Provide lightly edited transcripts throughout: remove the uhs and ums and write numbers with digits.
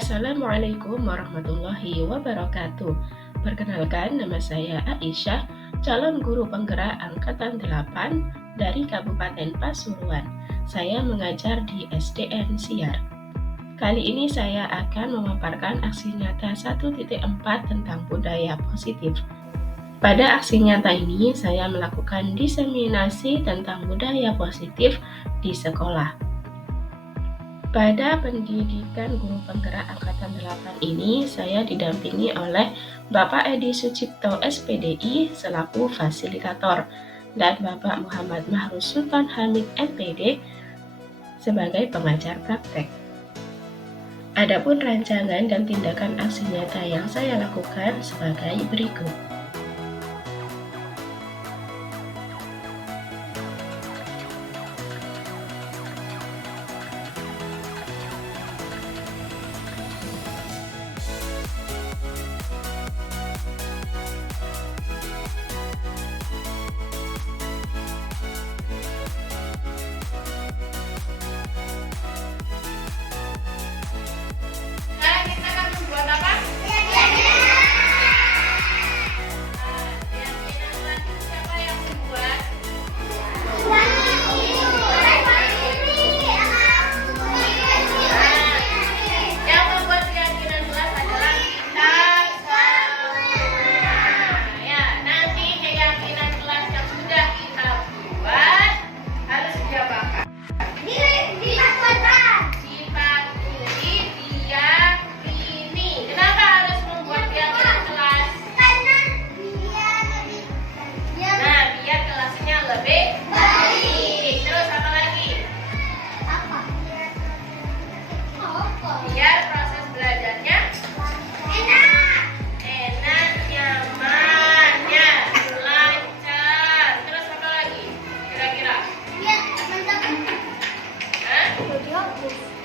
Assalamualaikum warahmatullahi wabarakatuh. Perkenalkan, nama saya Aisyah, calon guru penggerak angkatan 8 dari Kabupaten Pasuruan. Saya mengajar di SDN Siar. Kali ini saya akan memaparkan aksi nyata 1.4 tentang budaya positif. Pada aksi nyata ini, saya melakukan diseminasi tentang budaya positif di sekolah. Pada pendidikan guru penggerak angkatan 8 ini, saya didampingi oleh Bapak Edi Sucipto SPDI selaku fasilitator dan Bapak Muhammad Mahrus Sultan Hamid MPD sebagai pengajar praktek. Adapun rancangan dan tindakan aksi nyata yang saya lakukan sebagai berikut.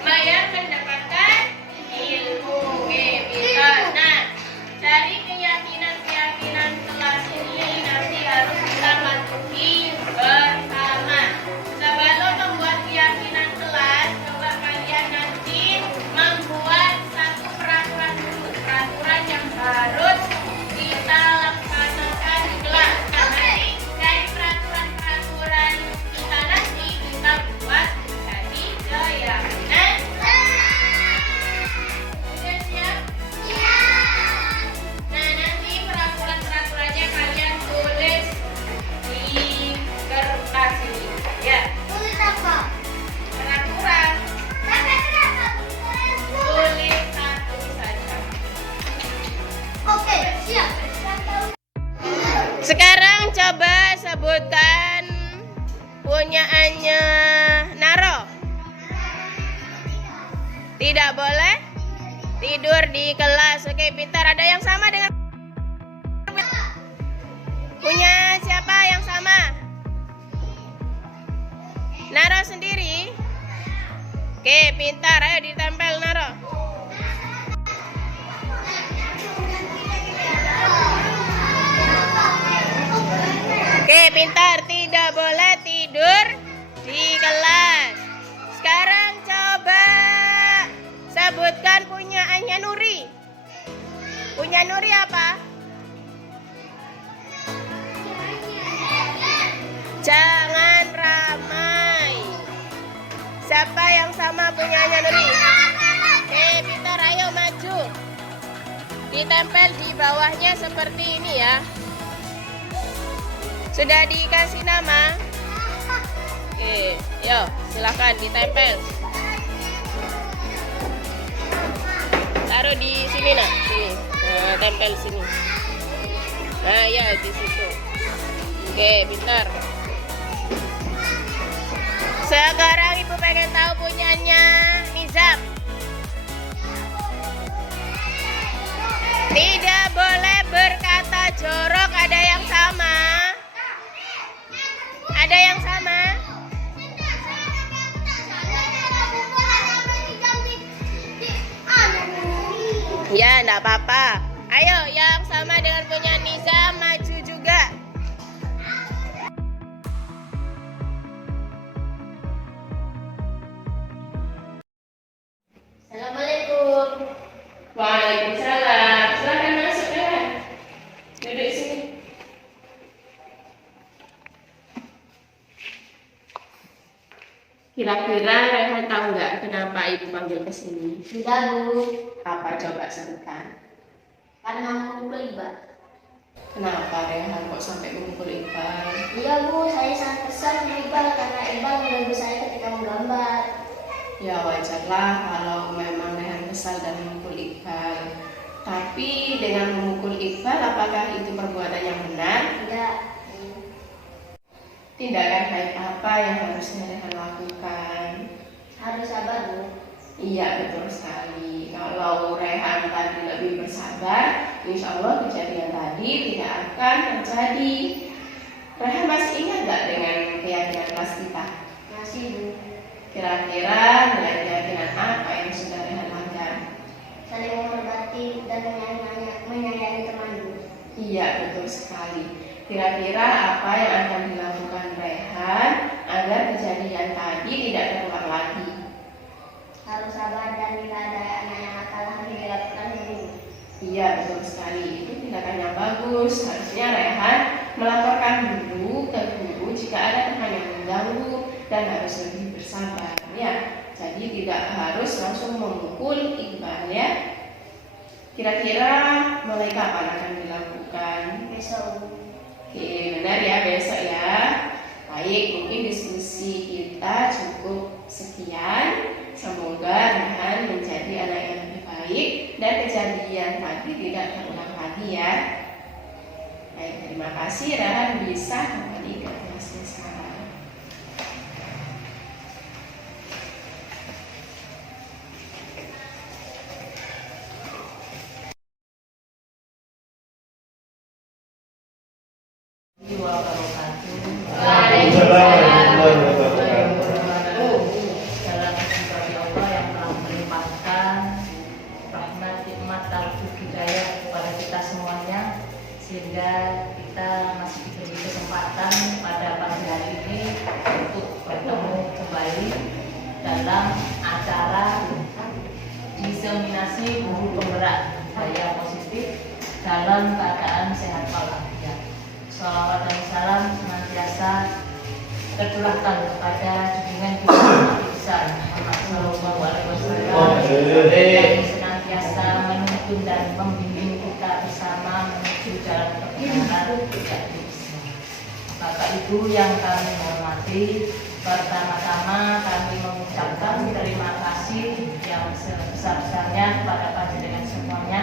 Bayar mendapatkan ilmu. Nah, dari keyakinan kelas ini nanti harus kita patuhi bersama. Sebelum membuat keyakinan kelas, coba kalian nanti membuat satu peraturan dulu, peraturan yang harus kita laksanakan di kelas. Nah, nanti dari peraturan kita nanti kita buat jadi keyakinan. Sekarang coba sebutkan punyaannya Naro. Tidak boleh tidur di kelas. Oke, pintar. Ada yang sama dengan punya siapa yang sama? Naro sendiri. Oke, pintar. Ayo ditempel Naro. Oke, pintar. Tidak boleh tidur di kelas. Sekarang coba sebutkan punyaannya Nuri. Punya Nuri apa? Jangan ramai. Siapa yang sama punyanya Nuri? Oke, pintar. Ayo maju. Ditempel di bawahnya seperti ini ya. Sudah dikasih nama? Oke, yuk silakan ditempel. Taruh di sini nak, sini. Nah, tempel sini. Nah, ya di situ. Oke, pintar. Sekarang ibu pengen tahu punyanya Nizam. Tidak boleh berkata jorok. Ada yang sama? Ada yang sama? Ya, enggak apa-apa. Ayo, yang sama dengan punya Nizam maju juga. Assalamualaikum. Waalaikumsalam. Silakan masuk ya. Duduk sini. Kira-kira Rehan tahu nggak kenapa ibu panggil ke sini? Sudah Bu, Apa coba sebutkan? karena mengumpul Iba. Kenapa Rehan kok sampai memukul Iqbal? Iya Bu, saya sangat kesal sama Iqbal karena Iqbal mengganggu saya ketika menggambar. Ya wajarlah kalau memang Rehan kesal dan memukul Iqbal. Tapi dengan memukul Iqbal, apakah itu perbuatan yang benar? Tidak. Tindakan baik apa yang harusnya Rehan lakukan? Harus sabar Bu. Iya betul sekali. Kalau Rehan tadi lebih bersabar, insya Allah kejadian tadi tidak akan terjadi. Rehan masih ingat nggak dengan keyakinan kelas kita? Masih Bu. Kira-kira nilai keyakinan apa yang sudah Rehan langgar? Saling menghormati dan menyayangi teman Bu. Iya betul sekali. Kira-kira apa yang akan dilakukan Rehan agar kejadian tadi tidak terulang lagi? Harus sabar dan bila ada anak yang nakal harus dilakukan Bu. Iya betul sekali. Itu tindakan yang bagus. Harusnya Rehan melaporkan dulu ke guru jika ada teman yang mengganggu dan harus lebih bersabar ya. Jadi tidak harus langsung memukul Iqbal ya. Kira-kira mulai kapan akan dilakukan? Besok Bu. Oke, benar ya, besok ya. Baik, mungkin diskusi kita cukup sekian. Semoga Rehan menjadi anak yang lebih baik dan kejadian tadi tidak terulang lagi ya. Baik, terima kasih. Rehan bisa kembali ke kelasnya sekarang. Dalam pribadi Allah yang telah melimpahkan rahmat, nikmat, taufik, hidayah kepada kita semuanya, sehingga kita masih diberi kesempatan pada pagi hari ini untuk bertemu kembali dalam acara diseminasi guru penggerak budaya positif dalam keadaan sehat walafiat. Shalawat dan salam senantiasa tercurahkan kepada junjungan kita Nabi besar Muhammad Sallallahu Alaihi Wasallam yang senantiasa menuntun dan membimbing kita bersama menuju jalan kebenaran tidak bisa. Bapak Ibu yang kami hormati, pertama-tama kami mengucapkan terima kasih yang sebesar-besarnya kepada panjenengan semuanya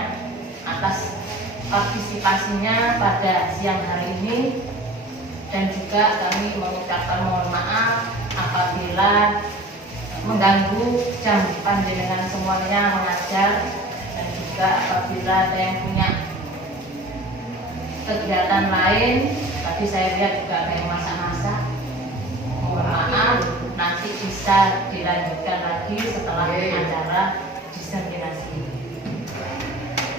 atas partisipasinya pada siang hari ini. Dan juga kami mengucapkan mohon maaf apabila mengganggu jam panjenengan semuanya mengajar, dan juga apabila ada yang punya kegiatan lain. Tadi saya lihat juga ada yang masak-masak. Mohon maaf, nanti bisa dilanjutkan lagi setelah acara diseminasi.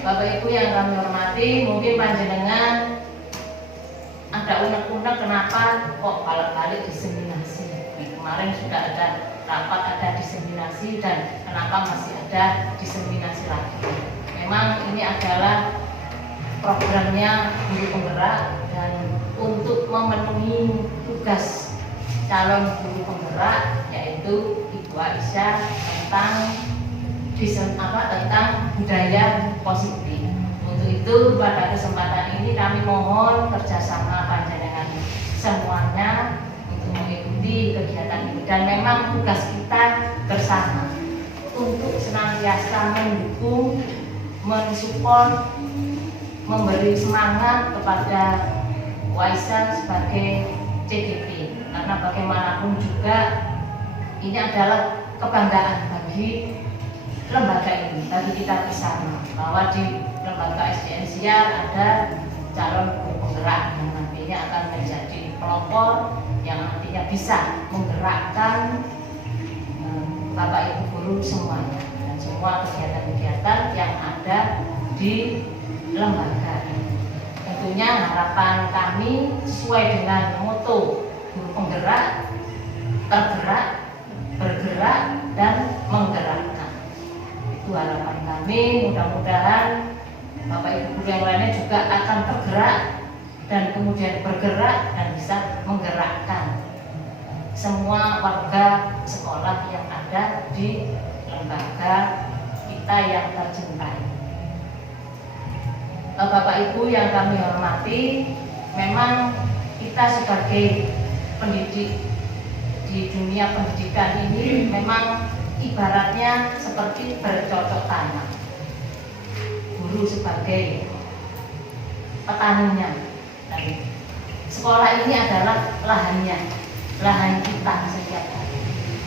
Bapak Ibu yang kami hormati, mungkin panjenengan ada unek-unek kenapa kok balik-balik diseminasi. Kemarin sudah ada rapat, ada diseminasi, dan kenapa masih ada diseminasi lagi. Memang ini adalah programnya guru penggerak, dan untuk memenuhi tugas calon guru penggerak yaitu Ibu Aisyah tentang budaya positif. Untuk itu pada kesempatan ini kami mohon kerjasama panjenengan semuanya untuk mengikuti kegiatan ini, dan memang tugas kita bersama untuk senantiasa mendukung, mensupport, memberi semangat kepada Aisyah sebagai CDP, karena bagaimanapun juga ini adalah kebanggaan bagi lembaga ini, bagi kita bersama, bahwa di lembaga SDN Siar ada calon guru penggerak yang nantinya akan menjadi pelopor yang nantinya bisa menggerakkan Bapak Ibu guru semuanya dan semua kegiatan-kegiatan yang ada di lembaga ini. Tentunya harapan kami sesuai dengan moto guru penggerak, tergerak, bergerak, dan menggerakkan. Itu harapan kami mudah-mudahan Bapak Ibu guru yang lainnya juga akan bergerak dan kemudian bergerak dan bisa menggerakkan semua warga sekolah yang ada di lembaga kita yang tercintai. Bapak Ibu yang kami hormati, memang kita sebagai pendidik di dunia pendidikan ini memang ibaratnya seperti bercocok tanam. Guru sebagai petaninya, dan sekolah ini adalah lahan kita setiap hari.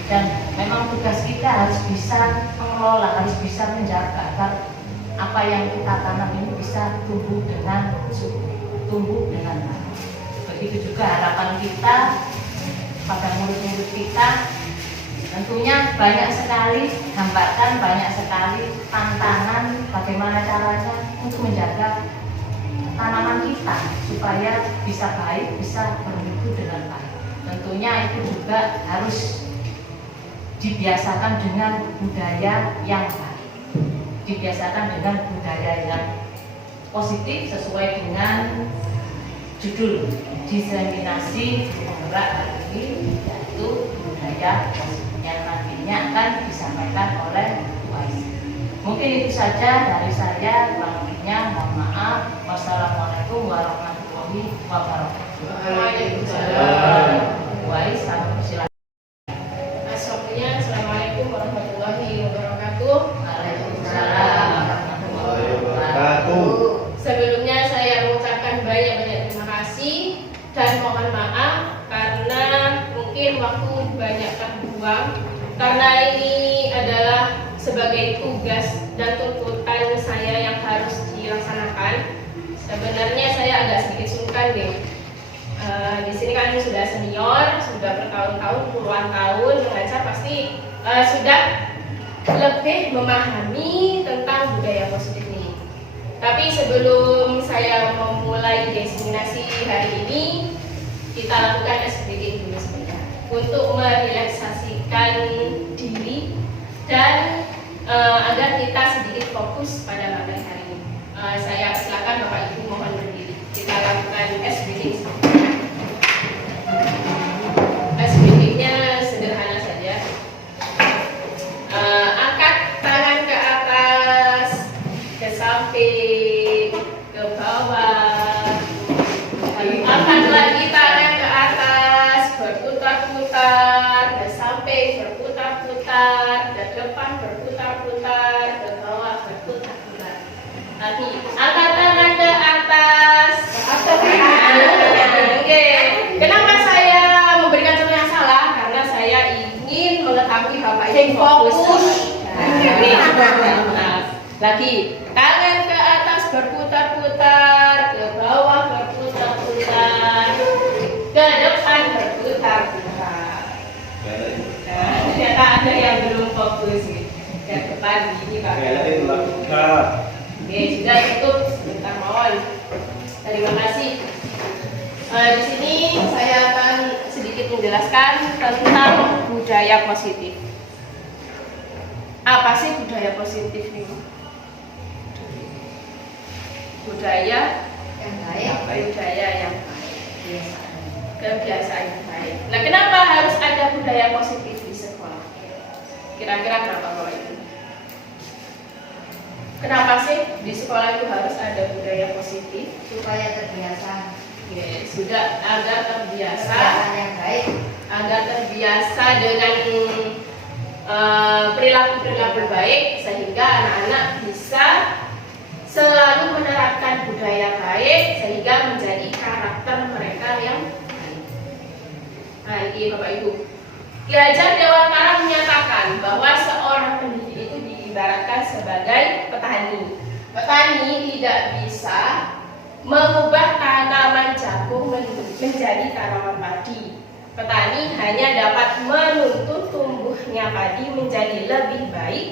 Dan memang tugas kita harus bisa mengelola, harus bisa menjaga agar apa yang kita tanam ini bisa tumbuh dengan subur, tumbuh dengan baik. Begitu juga harapan kita pada murid-murid kita. Tentunya banyak sekali hambatan, banyak sekali tantangan bagaimana caranya untuk menjaga tanaman kita supaya bisa baik, bisa bermutu dengan baik. Tentunya itu juga harus dibiasakan dengan budaya yang baik, dibiasakan dengan budaya yang positif sesuai dengan judul diseminasi penggerak ini, yaitu budaya positif yang nantinya akan disampaikan oleh UAS. Mungkin itu saja dari saya, kurang lebihnya mohon maaf. Wassalamualaikum warahmatullahi wabarakatuh. Waalaikumsalam. UAS, kami persilakan. Assalamualaikum warahmatullahi wabarakatuh. Waalaikumsalam warahmatullahi wabarakatuh. Sebelumnya saya mengucapkan banyak-banyak terima kasih dan mohon maaf karena mungkin waktu banyak terbuang, karena ini adalah sebagai tugas dan tuntutan saya yang harus dilaksanakan. Sebenarnya saya agak sedikit sungkan nih. Di sini kan sudah senior, sudah bertahun-tahun, puluhan tahun mengajar, pasti sudah lebih memahami tentang budaya positif ini. Tapi sebelum saya memulai diseminasi hari ini, kita lakukan SBD dulu sebentar untuk merelaksasikan diri dan agar kita sedikit fokus pada materi hari ini. Saya silakan Bapak Ibu mohon berdiri. Kita lakukan SBD. SBD-nya sederhana saja. Angkat tangan ke atas, ke samping, ke bawah. Angkat lagi tangan ke atas, berputar-putar, ke samping berputar-putar, ke depan berputar-putar, ke bawah berputar-putar. Lagi angkat tangan ke atas. Oke. Kenapa saya memberikan contoh yang salah? Karena saya ingin mengetahui Bapak Ibu fokus. Lagi tangan ke atas berputar-putar, ke bawah berputar-putar, ke depan berputar-putar. Ternyata ada yang belum fokus gitu. Ke depan gini Pak. Oke, sudah cukup. Sebentar mohon. Terima kasih. Di sini saya akan sedikit menjelaskan tentang budaya positif. Apa sih budaya positif ini? Budaya yang baik, budaya yang baik, kebiasaan yang baik. Nah, kenapa harus ada budaya positif di sekolah? Kira-kira kenapa Bapak Ibu? Kenapa sih di sekolah itu harus ada budaya positif? Supaya terbiasa. Ya, sudah agar terbiasa, Kebiasaan yang baik. agar terbiasa dengan perilaku-perilaku baik, sehingga anak-anak bisa selalu menerapkan budaya baik sehingga menjadi karakter mereka yang baik. Nah, ini Bapak Ibu, Ki Hajar Dewantara menyatakan bahwa seorang pendidik itu diibaratkan sebagai petani. Petani tidak bisa mengubah tanaman jagung menjadi tanaman padi. Petani hanya dapat menuntun tumbuhnya padi menjadi lebih baik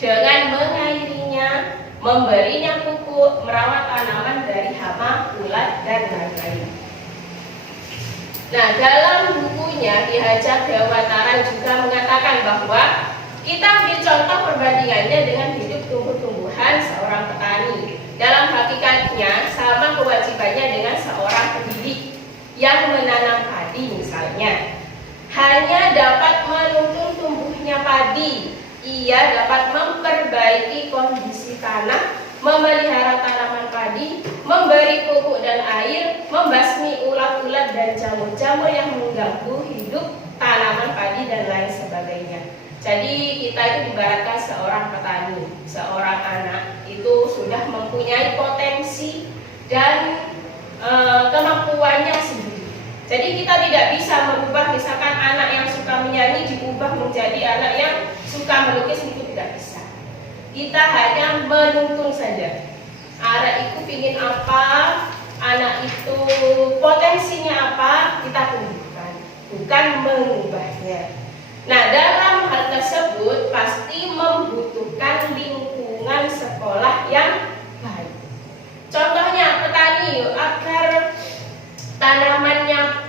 dengan mengairinya, memberinya pupuk, merawat tanaman dari hama, ulat, dan lain-lain. Nah, dalam bukunya Ki Hajar Dewantara juga mengatakan bahwa Kita ambil contoh perbandingannya dengan hidup tumbuh-tumbuhan seorang petani. Dalam hakikatnya sama kewajibannya dengan seorang pendidik yang menanam padi misalnya. Hanya dapat menuntun tumbuhnya padi. Ia dapat memperbaiki kondisi tanah, memelihara tanaman padi, memberi pupuk dan air, membasmi ulat-ulat dan jamur-jamur yang mengganggu hidup tanaman padi dan lain sebagainya. Jadi kita itu ibaratkan seorang petani, seorang anak itu sudah mempunyai potensi dan kemampuannya sendiri. Jadi kita tidak bisa merubah misalkan anak yang suka menyanyi diubah menjadi anak yang suka melukis, itu tidak bisa. Kita hanya menuntun saja. Anak itu ingin apa, anak itu potensinya apa, kita tunjukkan, bukan mengubahnya. Nah, dalam hal tersebut pasti membutuhkan lingkungan sekolah yang baik. Contohnya petani agar tanamannya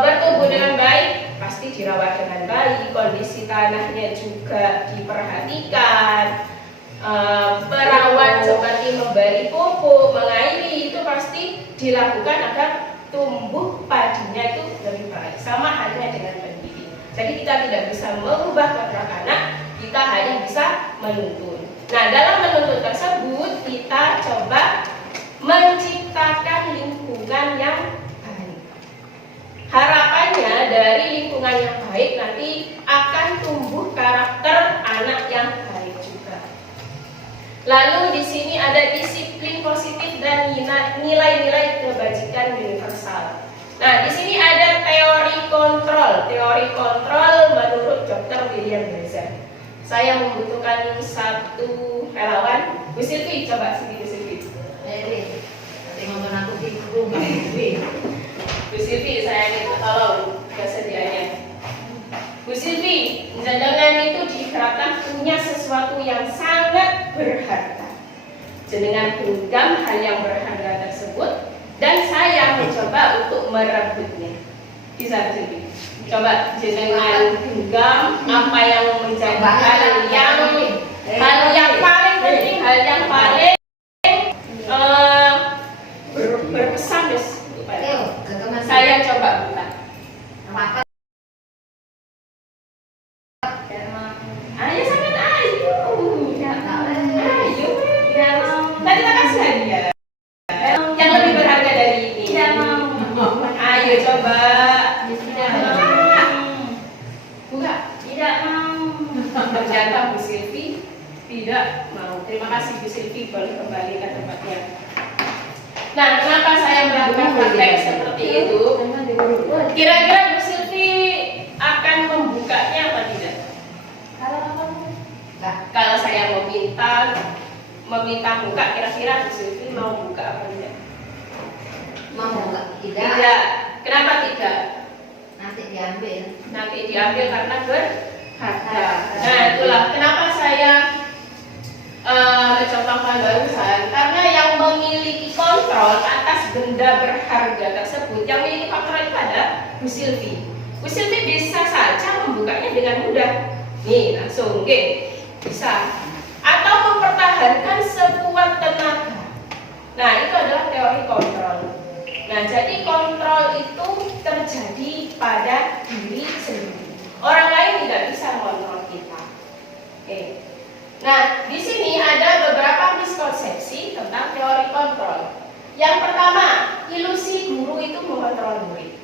bertumbuh dengan baik, pasti dirawat dengan baik, kondisi tanahnya juga diperhatikan, perawat seperti memberi pupuk, mengairi, itu pasti dilakukan agar tumbuh padinya itu lebih baik. Sama halnya dengan pendidik. Jadi kita tidak bisa mengubah kodrat anak, kita hanya bisa menuntun. Nah, dalam menuntun tersebut kita coba menciptakan lingkungan yang baik. Harapannya dari lingkungan yang baik nanti akan tumbuh karakter anak yang baik juga. Lalu di sini ada disiplin positif dan nilai-nilai kebajikan universal. Nah, di sini ada teori kontrol. Teori kontrol menurut Dr. William Blazer. Saya membutuhkan satu relawan. Bu Silvi, coba sini Bu Silvi. Nanti nonton aku tidur, Bu Silvi, saya minta tolong kesediaannya. Bu Silvi, jenengan itu diharapkan punya sesuatu yang sangat berharga. Jenengan genggam hal yang berharga tersebut, dan saya mencoba untuk merebutnya. Bisa jadi. Coba jenengan genggam apa yang menjadi hal yang paling penting, hal yang paling berpesan kepada saya. Coba buka. Ayo sangat ayo. Tadi tak kasih hadiah. Yang lebih berharga dari ini. Tidak mau. Ayo coba. Tidak mau. Buka. Tidak mau. Ternyata Bu Silvi tidak mau. Terima kasih Bu Silvi, boleh kembali ke tempatnya. Nah, kenapa saya melakukan praktek seperti itu? Kira-kira Bu Silvi akan membukanya apa tidak? Kalau saya meminta buka, kira-kira Bu Silvi mau buka apa tidak? Mau nggak? Tidak. Kenapa tidak? Nanti diambil. Nanti diambil karena berharga. Nah, itulah kenapa saya mencontohkan barusan. Karena yang memiliki kontrol atas benda berharga tersebut, yang memiliki kontrol itu ada Bu Silvi. Bu Silvi bisa saja membukanya dengan mudah. Nih, langsung, oke, bisa. Atau mempertahankan sekuat tenaga. Nah, itu adalah teori kontrol. Nah, jadi kontrol itu terjadi pada diri sendiri. Orang lain tidak bisa mengontrol kita. Oke. Nah, di sini ada beberapa miskonsepsi tentang teori kontrol. Yang pertama, ilusi guru itu mengontrol murid.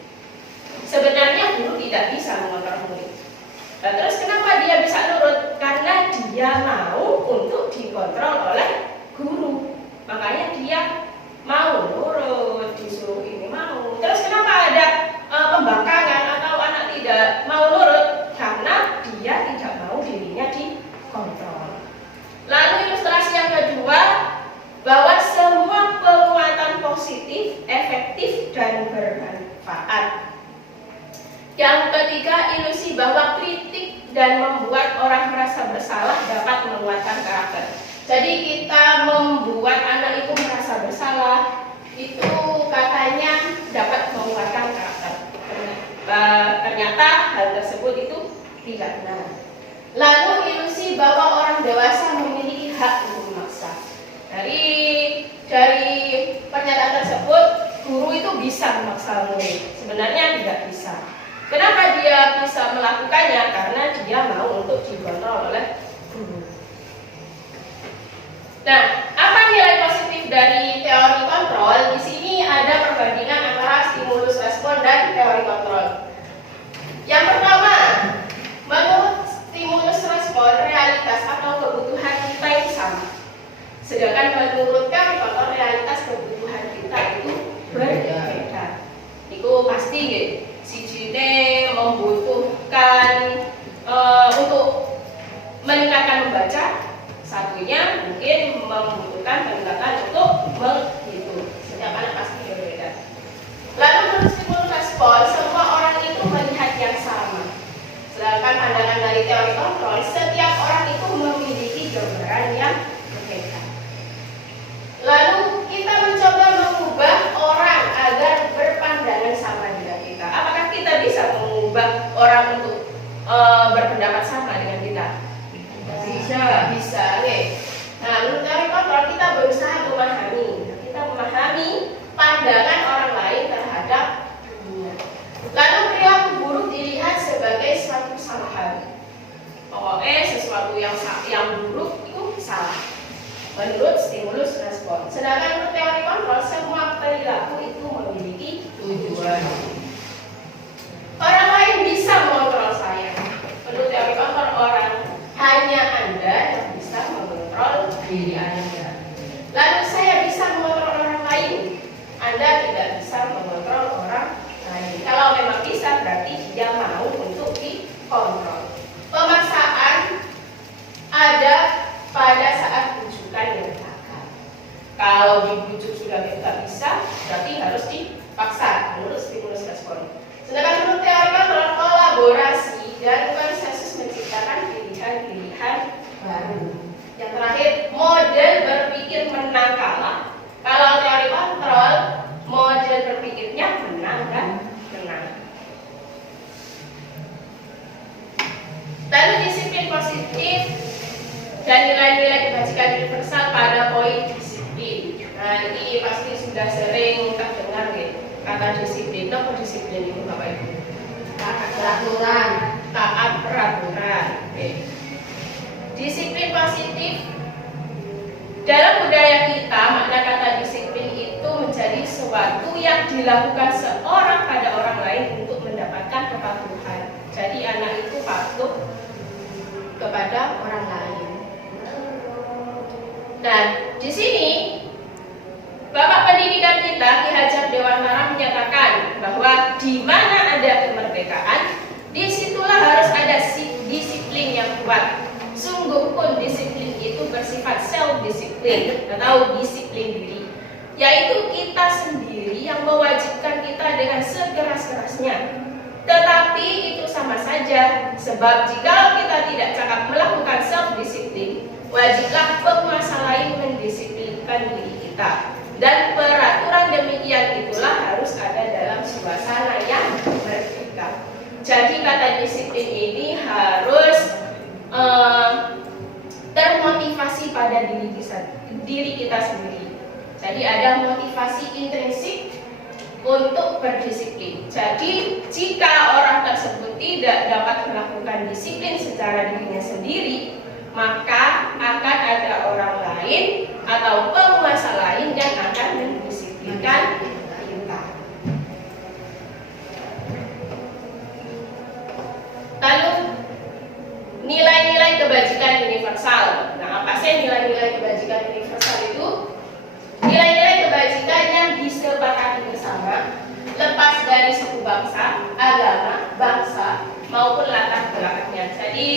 Sebenarnya guru tidak bisa mengontrol murid. Nah, terus kenapa dia bisa nurut? Karena dia mau untuk dikontrol oleh guru. Makanya dia mau nurut, disuruh ini mau. Terus kenapa ada pembangkangan atau anak tidak mau nurut? Karena dia tidak mau dirinya dikontrol. Lalu ilustrasi yang kedua, bahwa semua penguatan positif, efektif, dan bermanfaat. Yang ketiga, ilusi bahwa kritik dan membuat orang merasa bersalah dapat menguatkan karakter. Jadi kita membuat anak itu merasa bersalah, itu katanya dapat menguatkan karakter. Ternyata hal tersebut itu tidak benar. Lalu ilusi bahwa orang dewasa memiliki hak untuk memaksa. Dari pernyataan tersebut, guru itu bisa memaksa murid. Sebenarnya tidak bisa. Kenapa dia bisa melakukannya? Karena dia mau untuk dikontrol oleh guru. Nah, apa nilai positif dari teori kontrol? Di sini ada perbandingan antara stimulus respon dan teori kontrol. Yang pertama, menurut stimulus respon, realitas atau kebutuhan kita itu sama. Sedangkan menurut teori kontrol, realitas kebutuhan kita itu berbeda. Itu pasti gitu. Si Jine membutuhkan untuk meningkatkan membaca, satunya mungkin membutuhkan peningkatan untuk menghitung. Setiap anak pasti berbeda. Lalu menurut stimulus respon, semua orang itu melihat yang sama. Sedangkan pandangan dari teori kontrol, setiap orang itu memiliki gambaran yang berbeda. Lalu kita mencoba mengubah orang agar berpandangan sama dengan kita. Apakah kita bisa mengubah orang untuk berpendapat sama dengan kita? Bisa. Okay. Nah, menurut teori kontrol kita berusaha memahami. Kita memahami pandangan orang lain terhadap dunia. Lalu perilaku buruk dilihat sebagai suatu kesalahan. Pokoknya sesuatu yang buruk itu salah. Menurut stimulus respon. Sedangkan menurut teori kontrol, semua perilaku itu memiliki tujuan. Orang lain bisa mengontrol saya. Menurut teori kontrol, hanya Anda yang bisa mengontrol diri Anda. Lalu saya bisa mengontrol orang lain. Anda tidak bisa mengontrol orang lain. Kalau memang bisa, berarti dia mau untuk dikontrol. Pemaksaan ada pada saat bujukan yang gagal. Kalau dibujuk sudah tidak bisa, berarti harus dipaksa menurut stimulus respon. Sedangkan menurut teori kontrol, kolaborasi dan konsensus menciptakan pilihan-pilihan baru. Yang terakhir, model berpikir menang kalah. Kalau teori kontrol, model berpikirnya menang dan menang. Lalu disiplin positif dan nilai-nilai kebajikan universal pada poin disiplin. Nah, ini pasti sudah sering terdengar ya, kata disiplin. Apa disiplin itu Bapak Ibu? Taat peraturan. Oke. Disiplin positif dalam budaya kita, makna kata disiplin itu menjadi sesuatu yang dilakukan seorang pada orang lain untuk mendapatkan kepatuhan. Jadi anak itu patuh kepada orang lain. Dan di sini Bapak Pendidikan kita Ki Hajar Dewantara menyatakan bahwa di mana ada kemerdekaan, disitulah harus ada disiplin yang kuat. Sungguh pun disiplin itu bersifat self-disiplin atau disiplin diri, yaitu kita sendiri yang mewajibkan kita dengan sekeras-kerasnya. Tetapi itu sama saja, sebab jika kita tidak cakap melakukan self-disiplin, wajiblah penguasa lain mendisiplinkan diri kita. Dan peraturan demikian itulah harus ada dalam suasana yang merdeka. Jadi kata disiplin ini harus termotivasi pada diri kita sendiri. Jadi ada motivasi intrinsik untuk berdisiplin. Jadi jika orang tersebut tidak dapat melakukan disiplin secara dirinya sendiri, maka akan ada orang lain atau penguasa lain yang akan mendisiplinkan kita. Lalu nilai-nilai kebajikan universal. Nah, apa sih nilai-nilai kebajikan universal itu? Nilai-nilai kebajikan yang disepakati bersama, lepas dari suku bangsa, agama, bangsa, maupun latar belakangnya. Jadi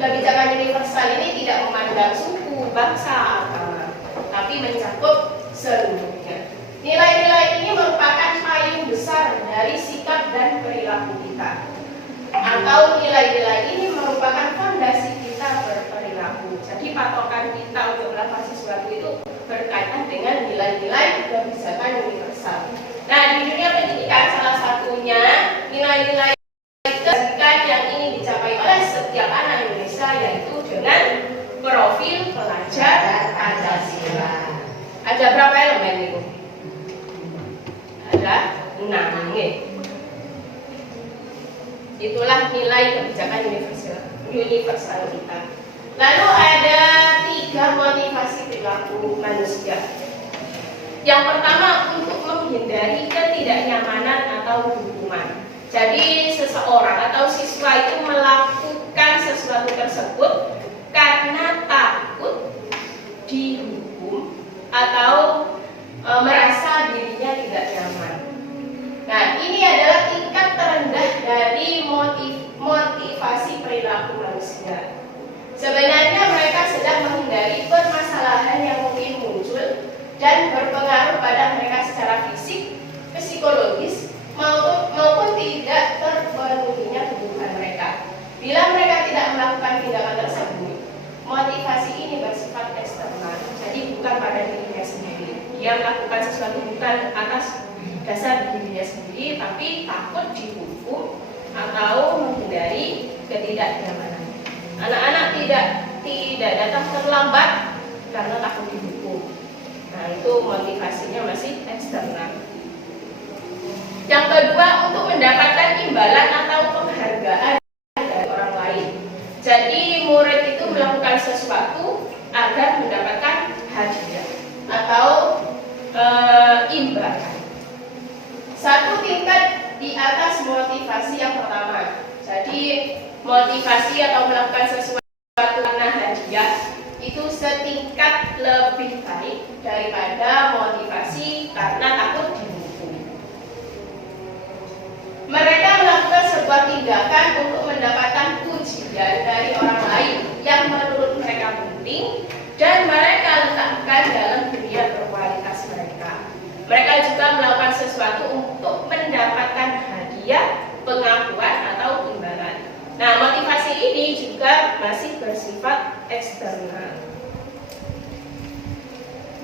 kebijakan universal ini tidak memandang suku, bangsa, agama, tapi mencakup seluruhnya. Nilai-nilai ini merupakan payung besar dari sikap dan perilaku kita. Atau nilai-nilai ini merupakan fondasi kita berperilaku. Jadi patokan kita untuk melakukan sesuatu itu berkaitan dengan nilai-nilai kebijakan universal. Nah, di dunia pendidikan salah satunya nilai-nilai kebajikan yang ingin dicapai oleh Ada berapa elemen itu? Ada 6. Itulah nilai kebijakan universal kita. Lalu ada 3 motivasi perilaku manusia. Yang pertama, untuk menghindari ketidaknyamanan atau hukuman. Jadi seseorang atau siswa itu melakukan sesuatu tersebut karena takut dihukum atau merasa dirinya tidak nyaman. Nah, ini adalah tingkat terendah dari motivasi perilaku manusia. Sebenarnya mereka sedang menghindari permasalahan yang mungkin muncul dan berpengaruh pada mereka secara fisik, psikologis, maupun tidak terpenuhinya kebutuhan mereka. Bila mereka tidak melakukan tindakan tersebut, motivasi ini bersifat eksternal, jadi bukan pada dirinya sendiri. Dia melakukan sesuatu bukan atas dasar dirinya sendiri, tapi takut dihukum atau menghindari ketidaknyamanan. Anak-anak tidak datang terlambat karena takut dihukum. Nah, itu motivasinya masih eksternal. Yang kedua, untuk mendapatkan imbalan atau penghargaan dari orang lain. Jadi murid itu melakukan sesuatu agar mendapatkan hadiah atau imbalan. Satu tingkat di atas motivasi yang pertama. Jadi motivasi atau melakukan sesuatu karena hadiah itu setingkat lebih baik daripada motivasi karena takut dihukum. Mereka melakukan sebuah tindakan untuk mendapatkan pujian dari orang lain yang menurut mereka penting dan mereka letakkan dalam dunia berkualitas mereka. Mereka juga melakukan sesuatu untuk mendapatkan hadiah, pengakuan atau imbalan. Nah, motivasi ini juga masih bersifat eksternal.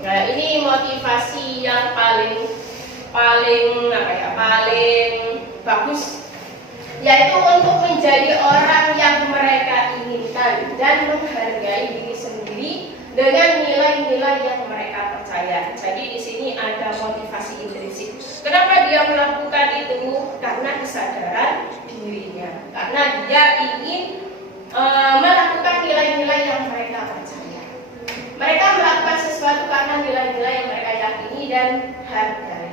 Nah, ini motivasi yang paling bagus, yaitu untuk menjadi orang yang mereka inginkan dan menghargai diri sendiri dengan nilai-nilai yang mereka percaya. Jadi di sini ada motivasi intrinsik. Kenapa dia melakukan itu? Karena kesadaran dirinya. Karena dia ingin melakukan nilai-nilai yang mereka percaya. Mereka melakukan sesuatu karena nilai-nilai yang mereka yakini dan hargai.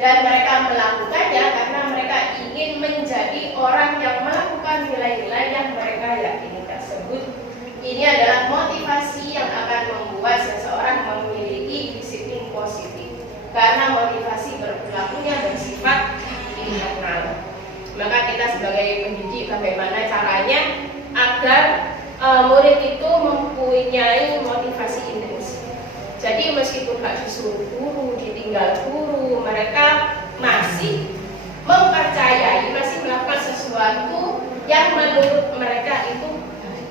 Dan mereka melakukannya karena mereka ingin menjadi orang yang melakukan nilai-nilai yang mereka yakini tersebut. Ini adalah motivasi yang akan membuat seseorang memiliki disiplin positif. Karena motivasi berperilakunya bersifat internal. Maka kita sebagai pendidik, bagaimana caranya agar murid itu mempunyai motivasi intrinsik. Jadi meskipun gak disuruh guru, ditinggal guru, mereka masih mempercayai, masih melakukan sesuatu yang menurut mereka itu baik.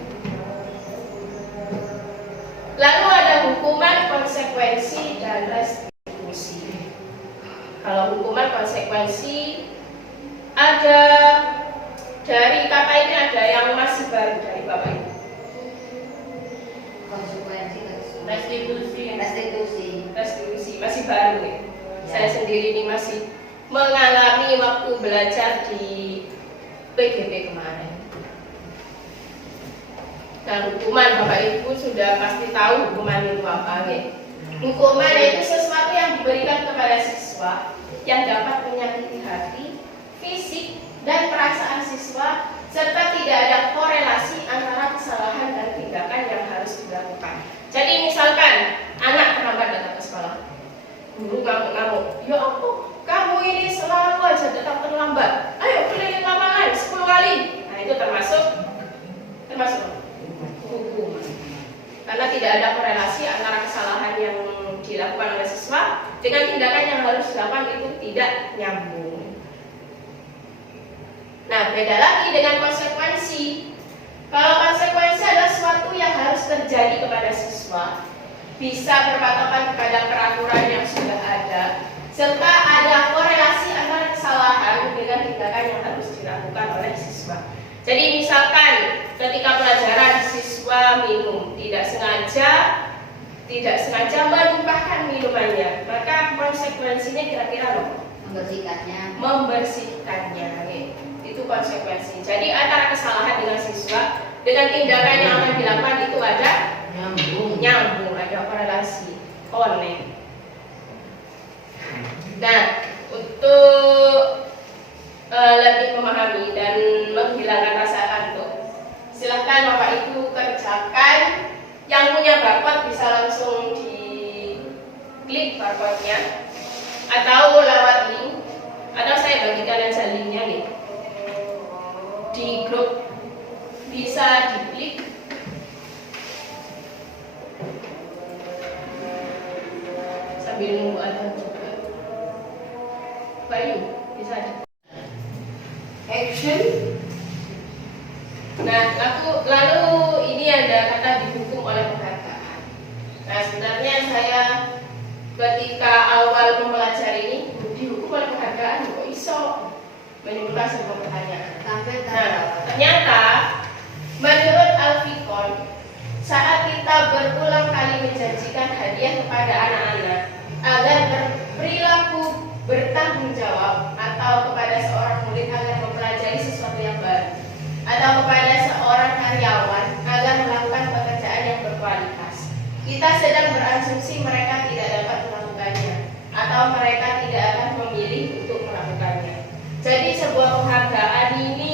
Lalu ada hukuman, konsekuensi, dan restitusi. Kalau hukuman, konsekuensi, ada dari kakak ini ada yang masih baru dari bapak ibu. Konsekuensi, restitusi masih baru ya. Saya sendiri ini masih mengalami waktu belajar di PGP kemarin. Dan hukuman bapak ibu sudah pasti tahu hukuman itu apa ya. Hukuman itu sesuatu yang diberikan kepada siswa yang dapat menyakiti hati, fisik, dan perasaan siswa, serta tidak ada korelasi antara kesalahan dan tindakan yang harus dilakukan. Jadi misalkan anak terlambat datang ke sekolah, guru ngamuk-ngamuk, ya ampun, kamu ini selalu aja datang terlambat, ayo keliling lapangan 10 kali. Nah, itu termasuk hukuman. Karena tidak ada korelasi antara kesalahan yang dilakukan oleh siswa dengan tindakan yang harus dilakukan, itu tidak nyambung. Nah, beda lagi dengan konsekuensi. Kalau konsekuensi adalah sesuatu yang harus terjadi kepada siswa, bisa berpatokan kepada peraturan yang sudah ada, serta ada korelasi antara kesalahan dengan tindakan yang harus dilakukan oleh siswa. Jadi misalkan ketika pelajaran siswa minum, tidak sengaja tidak sengaja menumpahkan minumannya, maka konsekuensinya kira-kira apa? Membersihkannya. Itu konsekuensi. Jadi antara kesalahan dengan siswa dengan tindakan yang akan dilakukan itu ada nyambung, ada korelasi, connect. Nah, untuk lebih memahami dan menghilangkan rasa kantuk, silahkan Bapak Ibu kerjakan. Yang punya barcode bisa langsung di klik barcode-nya atau lewat link, atau saya bagikan aja linknya nih di grup, bisa diklik. Sambil nunggu ada juga Bayu bisa di action. Nah, lalu ini ada kata dihukum oleh penghargaan. Nah, sebenarnya saya ketika awal mempelajari ini, dihukum oleh penghargaan kok iso, menimbulkan sebuah pertanyaan. Nah, ternyata menurut Alfikon, saat kita berulang kali menjanjikan hadiah kepada anak-anak agar berperilaku bertanggung jawab, atau kepada seorang murid agar mempelajari sesuatu yang baru, atau kepada seorang karyawan agar melakukan pekerjaan yang berkualitas, kita sedang berasumsi mereka tidak dapat melakukannya, atau mereka tidak akan memilih untuk melakukannya. Jadi sebuah penghargaan ini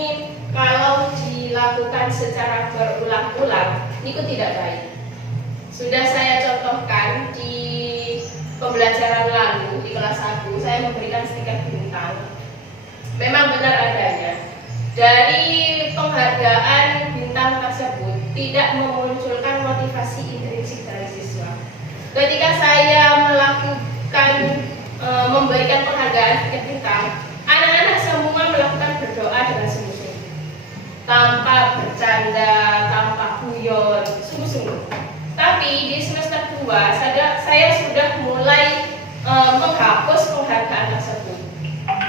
kalau dilakukan secara berulang-ulang itu tidak baik. Sudah saya contohkan di pembelajaran lalu di kelas 1, saya memberikan stiker bintang. Memang benar adanya. Dari penghargaan bintang tersebut tidak memunculkan motivasi intrinsik dari siswa. Ketika saya melakukan memberikan penghargaan stiker bintang, anak-anak semua melakukan berdoa dengan sungguh-sungguh, tanpa bercanda, tanpa guyon, sungguh-sungguh. Tapi di semester 2 saya sudah mulai menghapus penghargaan tersebut.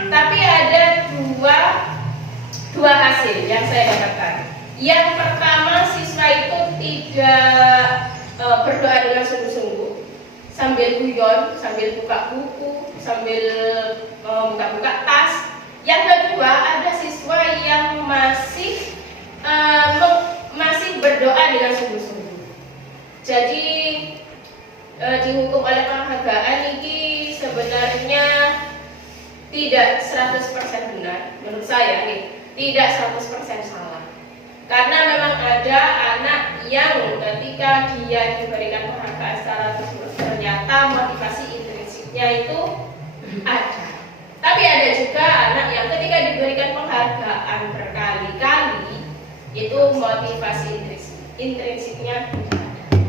Tapi ada dua hasil yang saya dapatkan. Yang pertama, siswa itu tidak berdoa dengan sungguh-sungguh, sambil guyon, sambil buka buku, sambil buka-buka tas. Yang kedua, ada siswa yang masih berdoa dengan sungguh-sungguh. Jadi dihukum oleh penghargaan ini sebenarnya tidak 100% benar menurut saya nih, tidak 100% salah. Karena memang ada anak yang ketika dia diberikan penghargaan secara terus ternyata motivasi intrinsiknya itu ada. Tapi ada juga anak yang ketika diberikan penghargaan berkali-kali itu motivasi intrinsiknya tidak ada.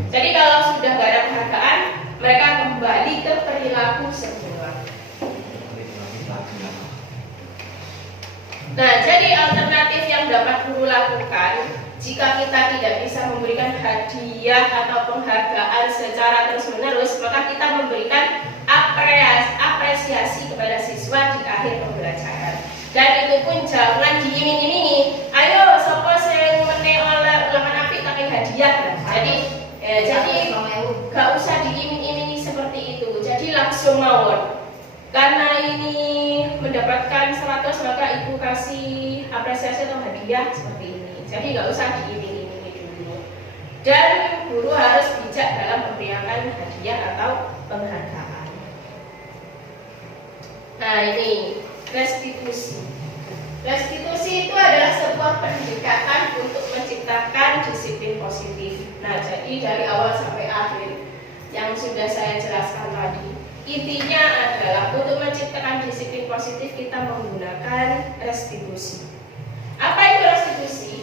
Jadi kalau sudah gak ada penghargaan, mereka kembali ke perilaku semula. Nah, jadi alternatif yang dapat guru lakukan jika kita tidak bisa memberikan hadiah atau penghargaan secara terus-menerus, maka kita memberikan apresiasi kepada siswa di akhir pembelajaran. Dan itu pun jangan diiming-imingi. Ayo, sopo sing meneh oleh ulangan apik tapi hadiah. Jadi gak usah diiming-imingi seperti itu. Jadi langsung mawon. Karena ini mendapatkan 100 maka ibu kasih apresiasi atau hadiah seperti ini. Jadi gak usah diiming-imingi dulu. Dan guru harus bijak dalam memberikan hadiah atau penghargaan. Nah, ini restitusi. Restitusi itu adalah sebuah pendekatan untuk menciptakan disiplin positif. Nah, jadi dari awal sampai akhir yang sudah saya jelaskan tadi, intinya adalah untuk menciptakan disiplin positif kita menggunakan restitusi. Apa itu restitusi?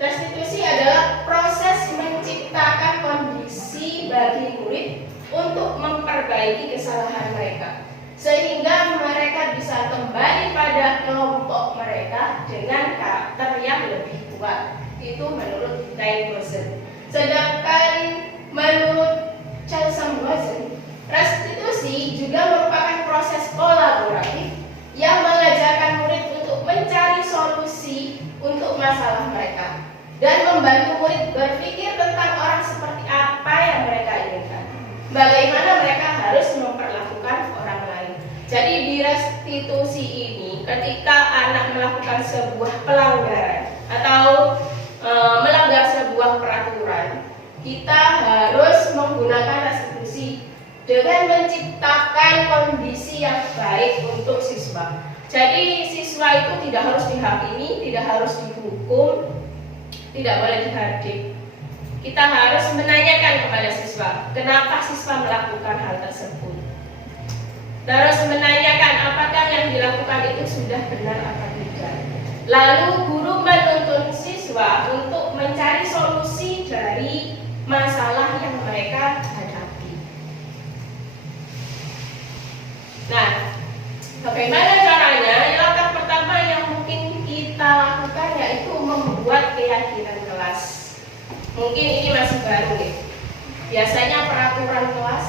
Restitusi adalah proses menciptakan kondisi bagi murid untuk memperbaiki kesalahan mereka, sehingga mereka bisa kembali pada kelompok mereka dengan karakter yang lebih kuat. Itu menurut Daigosen. Sedangkan menurut Chalsam-Wazen, restitusi juga merupakan proses kolaboratif yang mengajarkan murid untuk mencari solusi untuk masalah mereka dan membantu murid berpikir tentang orang seperti apa yang mereka inginkan. institusi ini ketika anak melakukan sebuah pelanggaran atau melanggar sebuah peraturan, kita harus menggunakan restitusi dengan menciptakan kondisi yang baik untuk siswa. Jadi siswa itu tidak harus dihakimi, tidak harus dihukum, tidak boleh dihadik. Kita harus menanyakan kepada siswa, kenapa siswa melakukan hal tersebut. Terus menanyakan apakah yang dilakukan itu sudah benar atau tidak. Lalu guru menuntun siswa untuk mencari solusi dari masalah yang mereka hadapi. Nah, bagaimana caranya? Langkah pertama yang mungkin kita lakukan yaitu membuat keyakinan kelas. Mungkin ini masih baru ya. Biasanya peraturan kelas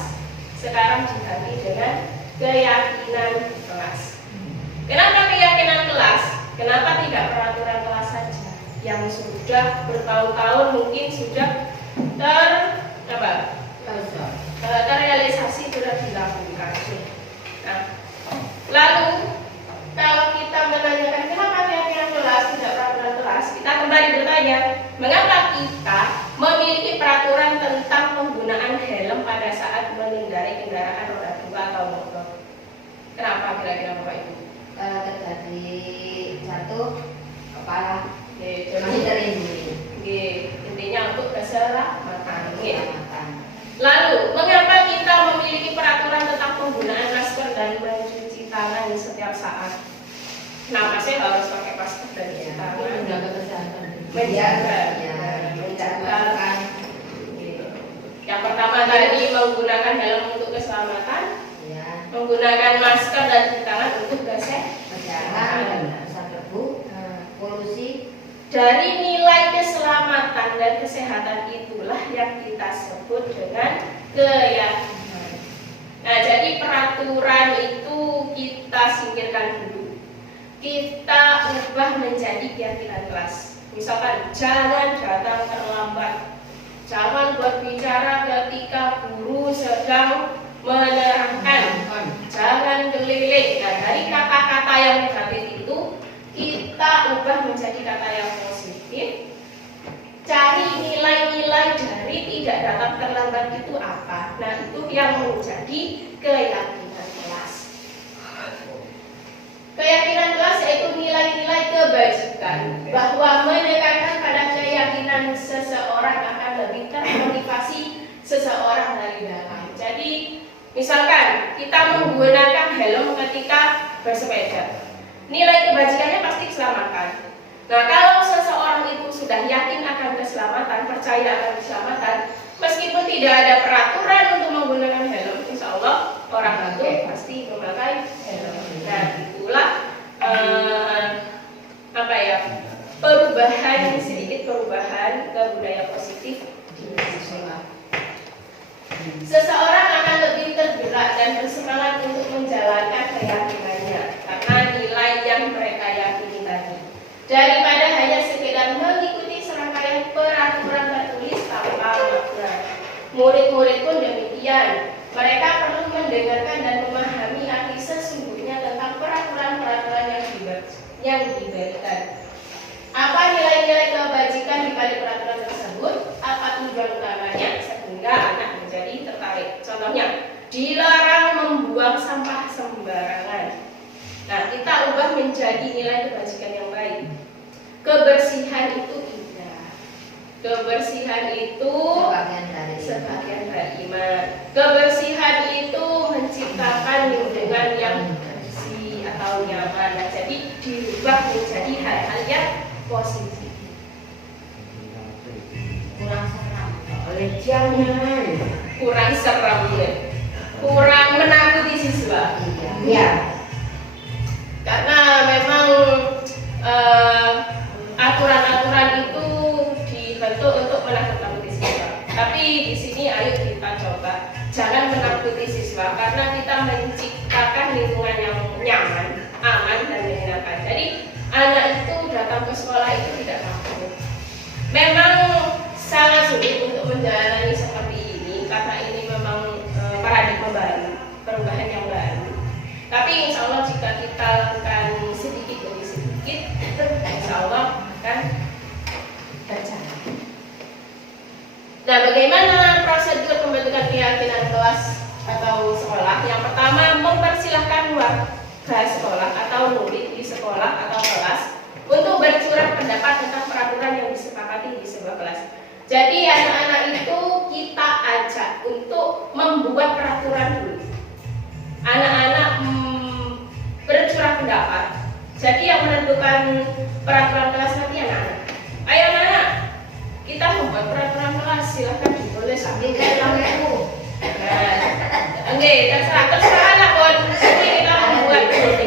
sekarang diganti dengan keyakinan kelas. Kenapa keyakinan kelas? Kenapa tidak peraturan kelas saja yang sudah bertahun-tahun mungkin sudah terrealisasi sudah dilakukan. Nah, lalu kalau kita menanyakan kenapa keyakinan kelas tidak peraturan kelas, kita kembali bertanya, mengapa kita memiliki peraturan tentang penggunaan helm pada saat mengendarai kendaraan roda 2 atau motor? Kenapa kira-kira Bapak Ibu? Terjadi jatuh kepala Masih terlindungi. Intinya untuk keselamatan. Lalu, mengapa kita memiliki peraturan tentang penggunaan masker dan mencuci tangan setiap saat? Kenapa sih harus pakai masker dan cuci tangan? Menjaga kesehatan. Menjaga. Yang pertama tadi menggunakan helm untuk keselamatan, menggunakan masker dan cuci tangan untuk kesehatan. Polusi. Dari nilai keselamatan dan kesehatan itulah yang kita sebut dengan keyakinan. Nah, jadi peraturan itu kita singkirkan dulu. Kita ubah menjadi keyakinan kelas. Misalkan jangan datang terlambat. Jangan berbicara ketika guru sedang menerangkan. Jangan keliling. Nah, dari kata-kata yang negatif itu kita ubah menjadi kata yang positif. Cari nilai-nilai dari tidak datang terlambat itu apa? Nah, itu yang menjadi keyakinan kelas. Keyakinan kelas yaitu nilai-nilai kebajikan, bahwa menekankan pada keyakinan seseorang akan lebih termotivasi seseorang dari dalam. Jadi, misalkan kita menggunakan helm ketika bersepeda, nilai kebajikannya pasti keselamatan. Nah, kalau seseorang itu sudah yakin akan keselamatan, percaya akan keselamatan, meskipun tidak ada peraturan untuk menggunakan helm, insya Allah orang itu pasti memakai helm. Nah, itulah sedikit perubahan ke budaya positif di siswa. Seseorang akan lebih tergerak dan bersemangat untuk menjalankan keyakinannya karena nilai yang mereka yakini tadi, daripada hanya sekedar mengikuti serangkaian peraturan tertulis tanpa makna. Murid-murid pun demikian. Mereka perlu mendengarkan dan memahami arti sesungguhnya tentang peraturan-peraturan yang diberikan. Apa nilai-nilai kebajikan di balik peraturan tersebut? Apa tujuan utamanya sehingga anak menjadi tertarik? Contohnya, dilarang membuang sampah sembarangan. Nah, kita ubah menjadi nilai kebajikan yang baik. Kebersihan itu indah. Kebersihan itu sebagian dari iman. Kebersihan itu menciptakan lingkungan yang bersih atau nyaman. Nah, jadi diubah menjadi hal-hal yang positif. Kurang seram. Jangan kurang seram, kurang menakuti siswa. Iya. Karena memang aturan-aturan itu dibentuk untuk menakut-nakuti siswa. Tapi di sini ayo kita coba jangan menakuti siswa, karena kita menciptakan lingkungan yang nyaman, aman dan menyenangkan. Jadi anak itu datang ke sekolah itu tidak takut. Memang sangat sulit untuk menjalani seperti ini karena ini memang paradigma baru, perubahan yang baru. Tapi insya Allah jika kita lakukan sedikit demi sedikit, insya Allah akan tercapai. Nah, bagaimana prosedur pembentukan keyakinan kelas atau sekolah? Yang pertama, mempersilahkan warga sekolah atau murid di sekolah atau kelas untuk bercurah pendapat tentang peraturan yang disepakati di sebuah kelas. Jadi anak-anak itu kita ajak untuk membuat peraturan dulu. Anak-anak bercurah pendapat. Jadi yang menentukan peraturan kelas nanti anak-anak. Ayo anak-anak, kita membuat peraturan kelas, silahkan dimulai sambil kamu. Oke, terserah anak pun. Jadi kita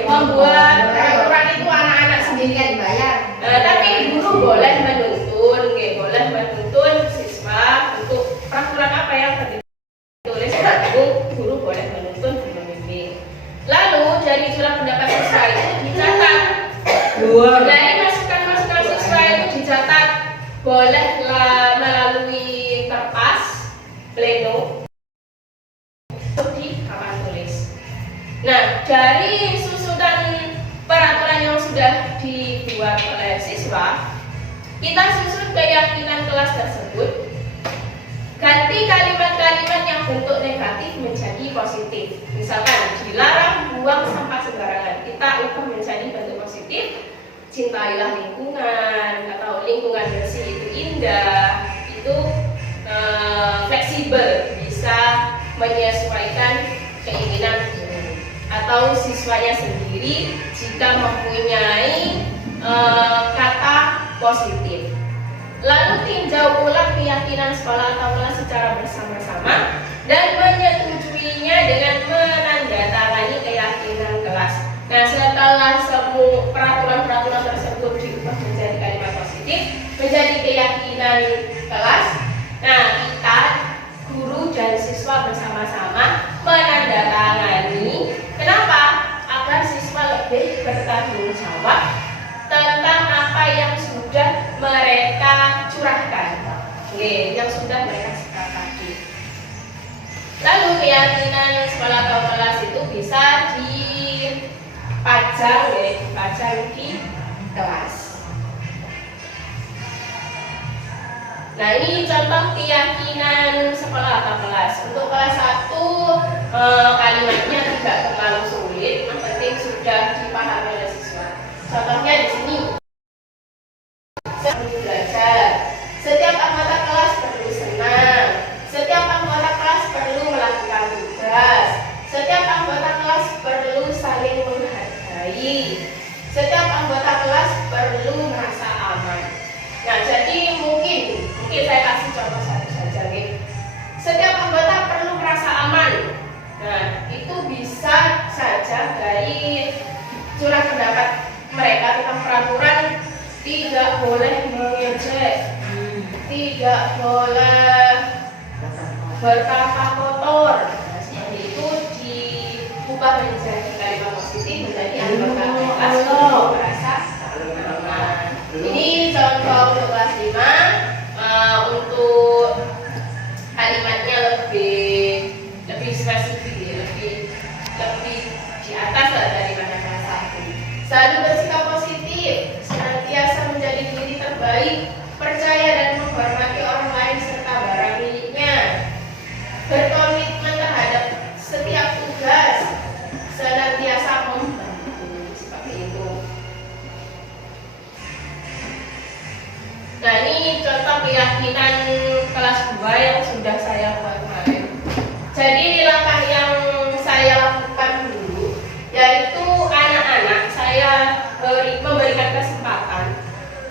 membuat peraturan itu anak-anak sendiri yang dibayar. Tapi guru boleh menuntun, boleh menuntun siswa untuk peraturan apa yang ditulis. Guru boleh menuntun, membimbing. Lalu dari curah pendapat siswa itu dicatat. Dari masukan-masukan siswa itu dicatat. Bolehlah melalui kertas, pleno, di papan tulis. Nah, dari susunan peraturan yang sudah dibuat oleh siswa, kita susun keyakinan kelas tersebut. Ganti kalimat-kalimat yang bentuk negatif menjadi positif. Misalkan, dilarang buang sampah sembarangan. Kita ubah menjadi bentuk positif. Cintailah lingkungan, atau lingkungan bersih itu indah, itu fleksibel, bisa menyesuaikan keinginan guru atau siswanya sendiri jika mempunyai kata positif. Lalu tinjau ulang keyakinan sekolah atau kelas secara bersama-sama dan menyetujuinya dengan menandatangani keyakinan kelas. Nah, setelah semua peraturan-peraturan tersebut diubah menjadi kalimat positif, menjadi keyakinan kelas, nah kita, guru dan siswa bersama-sama menandatangani. Kenapa? Agar siswa lebih bertanggung jawab tentang apa yang sudah mereka curahkan, yang sudah mereka sepakati. Lalu keyakinan sekolah atau kelas itu bisa dipajang di kelas. Nah, ini contoh keyakinan sekolah atau kelas. Untuk kelas 1 kalimatnya tidak terlalu sulit, yang penting sudah dipahami oleh siswa. Contohnya di sini. Perlu belajar. Setiap anggota kelas perlu senang. Setiap anggota kelas perlu melakukan tugas. Setiap anggota kelas perlu saling menghargai. Setiap anggota kelas perlu merasa aman. Nah, jadi mungkin saya kasih contoh satu saja, Setiap anggota perlu merasa aman. Nah, itu bisa saja dari curah pendapat mereka tentang peraturan. Tidak boleh mengejek, tidak boleh berkata kotor. Nah, seperti itu diubah menjadi kalimat positif, menjadi anggota kelas merasa aman. Ini contoh untuk kelas 5. Untuk kalimatnya lebih spesifik, lebih di atas daripada kelas 1. Selalu bersikap positif, senantiasa menjadi diri terbaik, percaya dan menghormati orang lain serta barang miliknya, berkomitmen terhadap setiap tugas, senantiasa membantu, seperti itu. Nah, ini contoh keyakinan kelas 2 yang sudah saya buat kemarin. Jadi langkah yang saya lakukan dulu, yaitu anak-anak saya memberikan kesempatan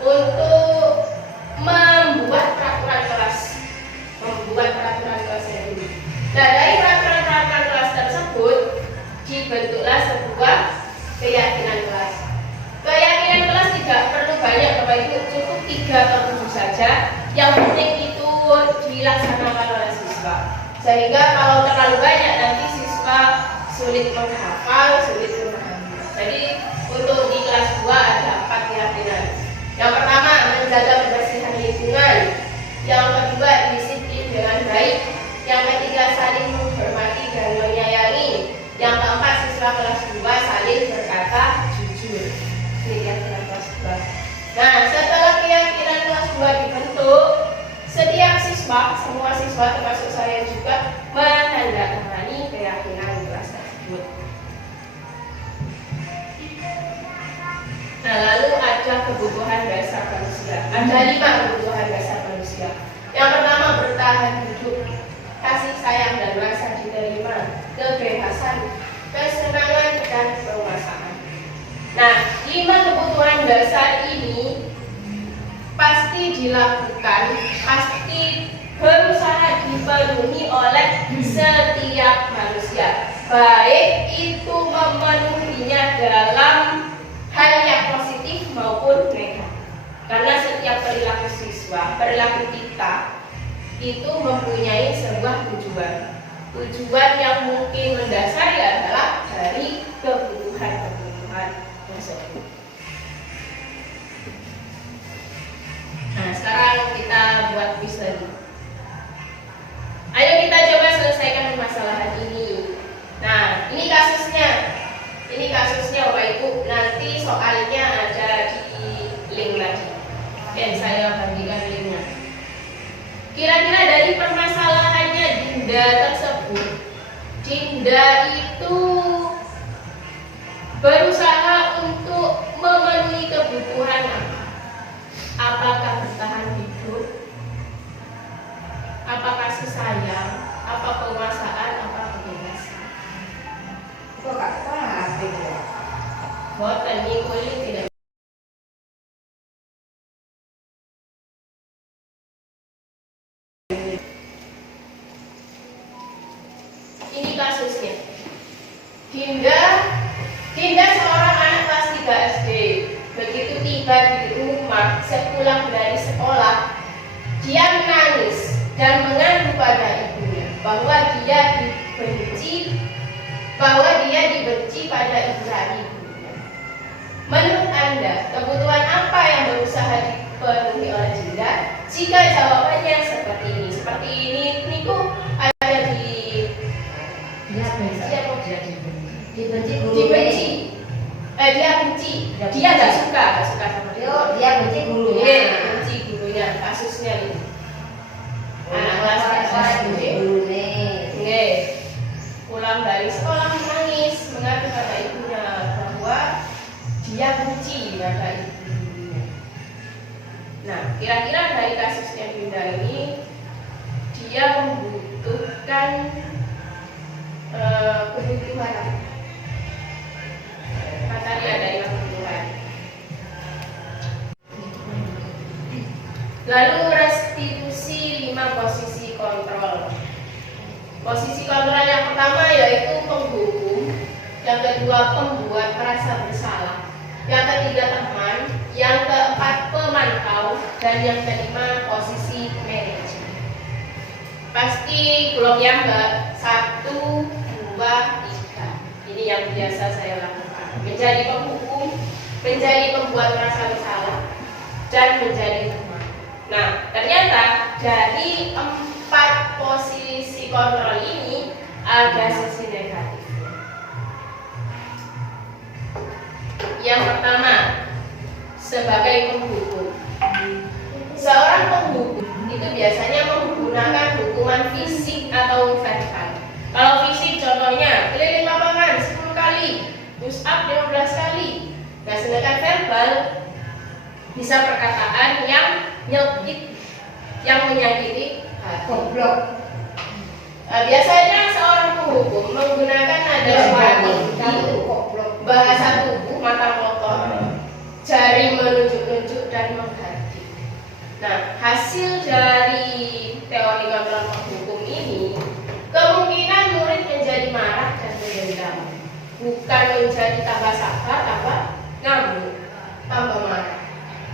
untuk membuat peraturan kelas, dulu. Nah, dari peraturan kelas tersebut dibentuklah sebuah keyakinan kelas. Keyakinan kelas tidak perlu banyak, Bapak Ibu, cukup 3 atau 7 saja. Yang penting itu dilaksanakan oleh siswa. Sehingga kalau terlalu banyak nanti siswa sulit menghafal, sulit memahami. Jadi untuk di kelas 2 ada 4 keyakinan. Yang pertama, menjaga kebersihan lingkungan. Yang kedua, disiplin dengan baik. Yang ketiga, saling menghormati dan menyayangi. Yang keempat, siswa kelas 2 saling berkata siswa termasuk saya juga menandatangani keyakinan kelas tersebut. Nah, lalu ada kebutuhan dasar manusia. Ada 5 kebutuhan dasar manusia. Yang pertama, bertahan hidup, kasih sayang dan rasa diterima, kebebasan, kesenangan dan penguasaan. Nah, 5 kebutuhan dasar ini pasti dilakukan, pasti berusaha dipenuhi oleh setiap manusia, baik itu memenuhinya dalam hal yang positif maupun negatif. Karena setiap perilaku siswa, perilaku kita itu mempunyai sebuah tujuan yang mungkin mendasari adalah dari kebutuhan tersebut. Nah, sekarang kita buat kuis lagi. Ayo kita coba selesaikan permasalahan ini. Nah, ini kasusnya. Ini kasusnya Bapak Ibu. Nanti soalnya ada di link lagi. Dan saya bagikan linknya. Kira-kira dari permasalahannya Dinda tersebut, Dinda itu berusaha untuk memenuhi kebutuhan apa? Apakah bertahan hidup? Apa kasih sayang? Apa penguasaan? Apa kebebasan? Kok gak paham ya? Boten kulit tidak. Ini kasusnya. Dinda seorang anak kelas 3 SD. Begitu tiba di rumah sepulang dari sekolah, dia menangis dan mengadu pada ibunya bahwa dia dibenci pada ibunya. Menurut Anda, kebutuhan apa yang berusaha dipenuhi oleh Dinda? Jika jawabannya seperti ini, niku ada di dibenci. Dia benci. Dia nggak suka sama dia. Dia benci gurunya. Benci gurunya. Kasusnya ini. Anak kelas SD. Pulang dari sekolah menangis, mengadu pada ibunya bahwa dia benci pada ibunya. Nah, kira-kira dari kasusnya Dinda ini, dia membutuhkan kebutuhan apa? Tadi ada 5 kebutuhan. Lalu restitusi 5 posisi kontrol. Posisi kontrol yang pertama yaitu penghukum, yang kedua pembuat merasa bersalah, yang ketiga teman, yang keempat pemantau, dan yang kelima posisi manajer. Pasti belum ya Mbak? 1, 2, 3. Ini yang biasa saya lakukan. Menjadi penghukum, menjadi pembuat merasa bersalah, dan menjadi teman. Nah, ternyata dari 4 posisi kontrol ini ada sisi negatif. Yang pertama, sebagai penghukum. Seorang penghukum itu biasanya menggunakan hukuman fisik atau verbal. Kalau fisik contohnya keliling lapangan 10 kali, push up 15 kali. Nah, sedangkan verbal bisa perkataan yang nyelkit, yang menyakiti hati. Goblok. Biasanya seorang penghukum menggunakan nada suara tinggi, bahasa tubuh, mata motor, jari menunjuk-nunjuk dan menghardik. Nah, hasil dari teori kontrol penghukum ini, kemungkinan murid menjadi marah dan mendendam, bukan menjadi tambah sabar, tambah ngamuk, tambah marah,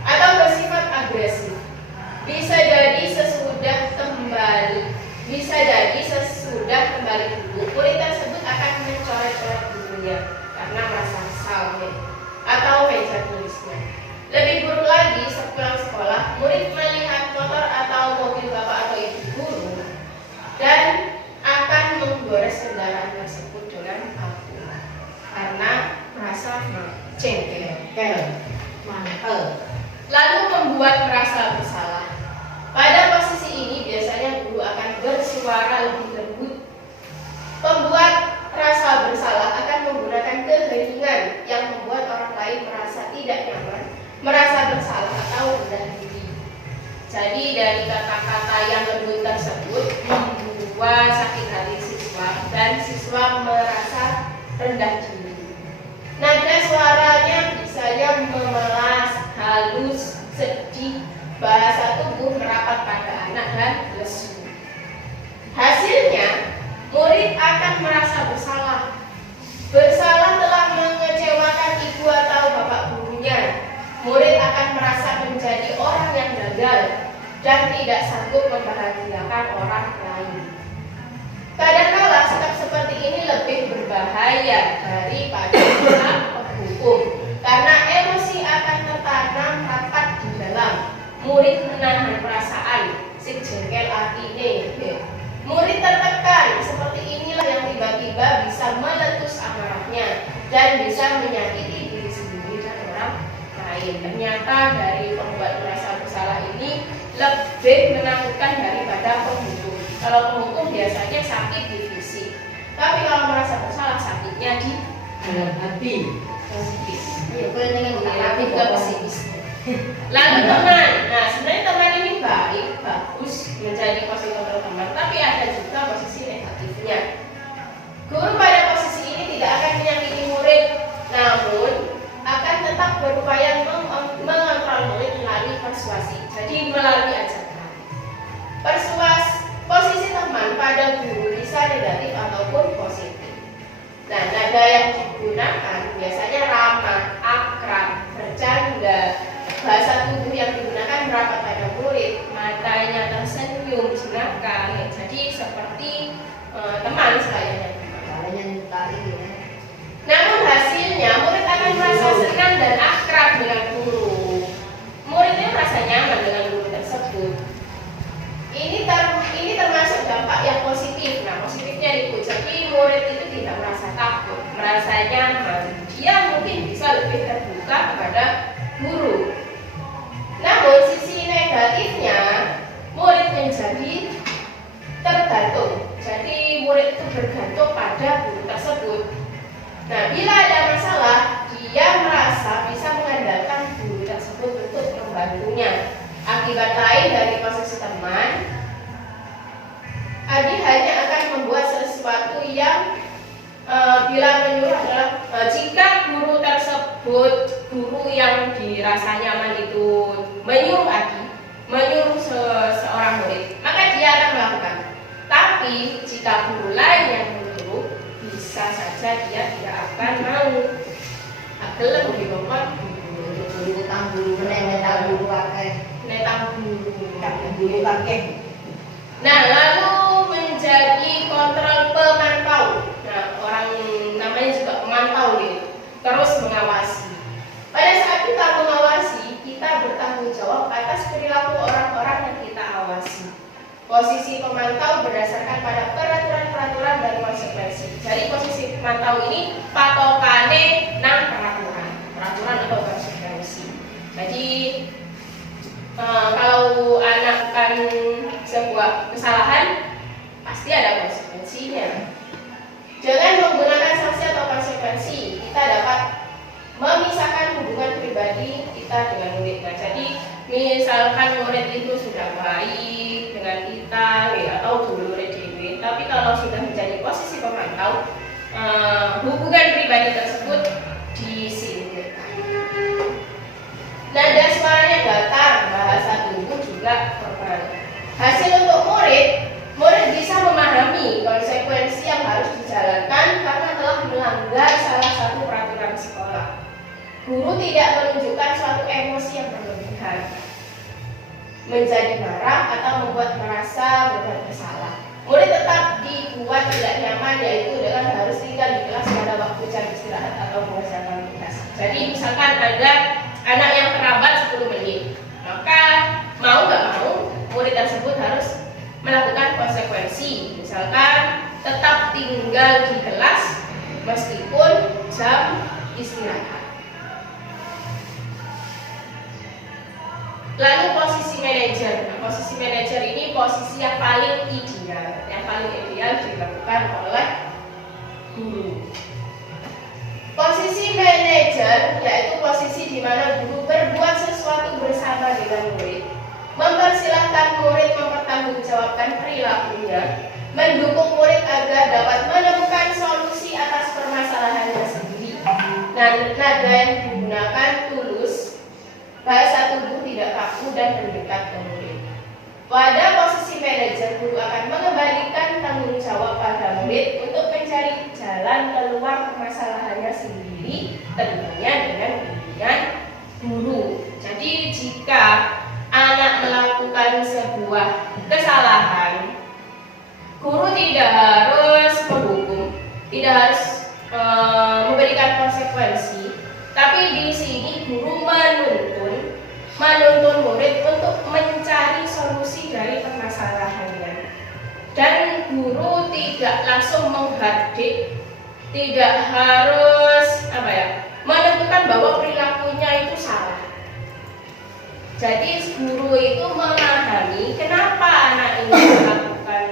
atau bersifat agresif. Bisa jadi sesudah kembali dulu, murid tersebut akan mencoret-coret bukunya karena merasa kesal atau meja tulisnya. Lebih buruk lagi, sepulang sekolah, murid melihat motor atau mobil bapak atau ibu guru dan akan menggores kendaraan tersebut dengan api karena merasa jengkel, mantel. Lalu membuat merasa bersalah. Pada posisi ini biasanya guru akan rendah diri. Jadi dari kata-kata yang lembut tersebut membuat sakit hati siswa dan siswa merasa rendah diri. Nada suaranya misalnya memelas, halus, sedih, bahasa tubuh merapat pada anak dan lesu. Hasilnya, murid akan merasa bersalah. Bersalah telah mengecewakan ibu atau bapak gurunya. Murid akan merasa menjadi orang yang gagal dan tidak sanggup membahagiakan orang lain. Kadangkala sikap seperti ini lebih berbahaya daripada sikap penghukum, karena emosi akan tertanam rapat di dalam. Murid menahan perasaan, si jengkel atine. Murid tertekan, seperti inilah yang tiba-tiba bisa meletus amarahnya dan bisa menyakiti diri sendiri dan orang lain. Ternyata dari pembuat merasa bersalah ini lebih menakutkan daripada penghukum. Kalau penghukum biasanya sakit di fisik, tapi kalau merasa bersalah sakitnya di dalam hati. Lebih ke psikis. Lalu teman, nah sebenarnya teman ini baik, bagus, menjadi posisi teman, tapi ada juga posisi negatifnya. Guru pada posisi ini tidak akan menyakiti murid, namun akan tetap berupaya mengontrol murid melalui persuasi. Jadi melalui ajakan. Posisi teman pada guru bisa negatif ataupun positif. Nah, nada yang digunakan biasanya ramah, akrab, bercanda. Bahasa tubuh yang digunakan merapat pada murid, matanya tersenyum, jenaka. Jadi seperti teman selayaknya. Namun hasilnya murid akan merasa senang dan akrab dengan guru. Muridnya merasa nyaman dengan guru tersebut. Ini termasuk dampak yang positif. Nah, positifnya itu jadi murid itu tidak merasa takut, merasa nyaman. Dia mungkin bisa lebih terbuka kepada guru. Namun sisi negatifnya, murid menjadi tergantung. Jadi murid itu bergantung pada guru tersebut. Nah, bila ada masalah, dia merasa bisa mengandalkan guru tersebut untuk membantunya. Akibat lain dari posisi teman, Adi hanya akan membuat sesuatu yang bila menyuruh adalah jika guru tersebut, guru yang dirasa nyaman itu menyuruh Adi, menyuruh seorang murid, maka dia akan melakukan. Tapi jika guru lain yang menyuruh, bisa saja dia tidak akan mau. Agelem di bawah Nah, lalu menjadi kontrol pemantau. Nah, orang namanya juga pemantau gitu. Terus mengawasi. Pada saat kita mengawasi, kita bertanggung jawab atas perilaku orang-orang yang kita awasi. Posisi pemantau berdasarkan pada peraturan-peraturan dan konsekuensi. Jadi posisi pemantau ini patokane nang peraturan atau konsekuensi. Jadi kalau anak kan sebuah kesalahan pasti ada konsekuensinya. Dengan menggunakan sanksi atau konsekuensi, kita dapat memisahkan hubungan pribadi kita dengan murid. Nah, jadi misalkan murid itu sudah baik dengan kita, atau dulu murid dewi, tapi kalau sudah menjadi posisi pemantau, hubungan pribadi tersebut disingkirkan. Nada suaranya datar, bahasa tubuh juga formal. Hasil untuk murid bisa memahami konsekuensi yang harus dijalankan karena telah melanggar salah satu peraturan sekolah. Guru tidak menunjukkan suatu emosi yang berlebihan, menjadi marah atau membuat merasa bersalah. Murid tetap dibuat tidak nyaman, yaitu dengan harus tinggal di kelas pada waktu jam istirahat atau mengerjakan tugas. Jadi misalkan ada anak yang terlambat 10 menit, maka mau nggak mau murid tersebut harus melakukan konsekuensi. Misalkan tetap tinggal di kelas meskipun jam istirahat. Lalu posisi manajer. Nah, posisi manajer ini posisi yang paling ideal dilakukan oleh guru. Posisi manajer yaitu posisi di mana guru berbuat sesuatu bersama dengan mempertanggungjawabkan perilakunya, mendukung murid agar dapat menemukan solusi atas permasalahannya sendiri. Nada yang digunakan tulus, bahasa tubuh tidak kaku dan mendekat ke murid. Pada posisi manajer, guru akan mengembalikan tanggung jawab pada murid untuk mencari jalan keluar permasalahannya sendiri, tentunya dengan bimbingan guru. Jadi jika anak melakukan sebuah kesalahan, guru tidak harus menghukum, tidak harus memberikan konsekuensi, tapi di sini guru menuntun murid untuk mencari solusi dari permasalahannya. Dan guru tidak langsung menghardik, tidak harus menentukan bahwa perilakunya itu salah. Jadi guru itu memahami kenapa anak ini melakukan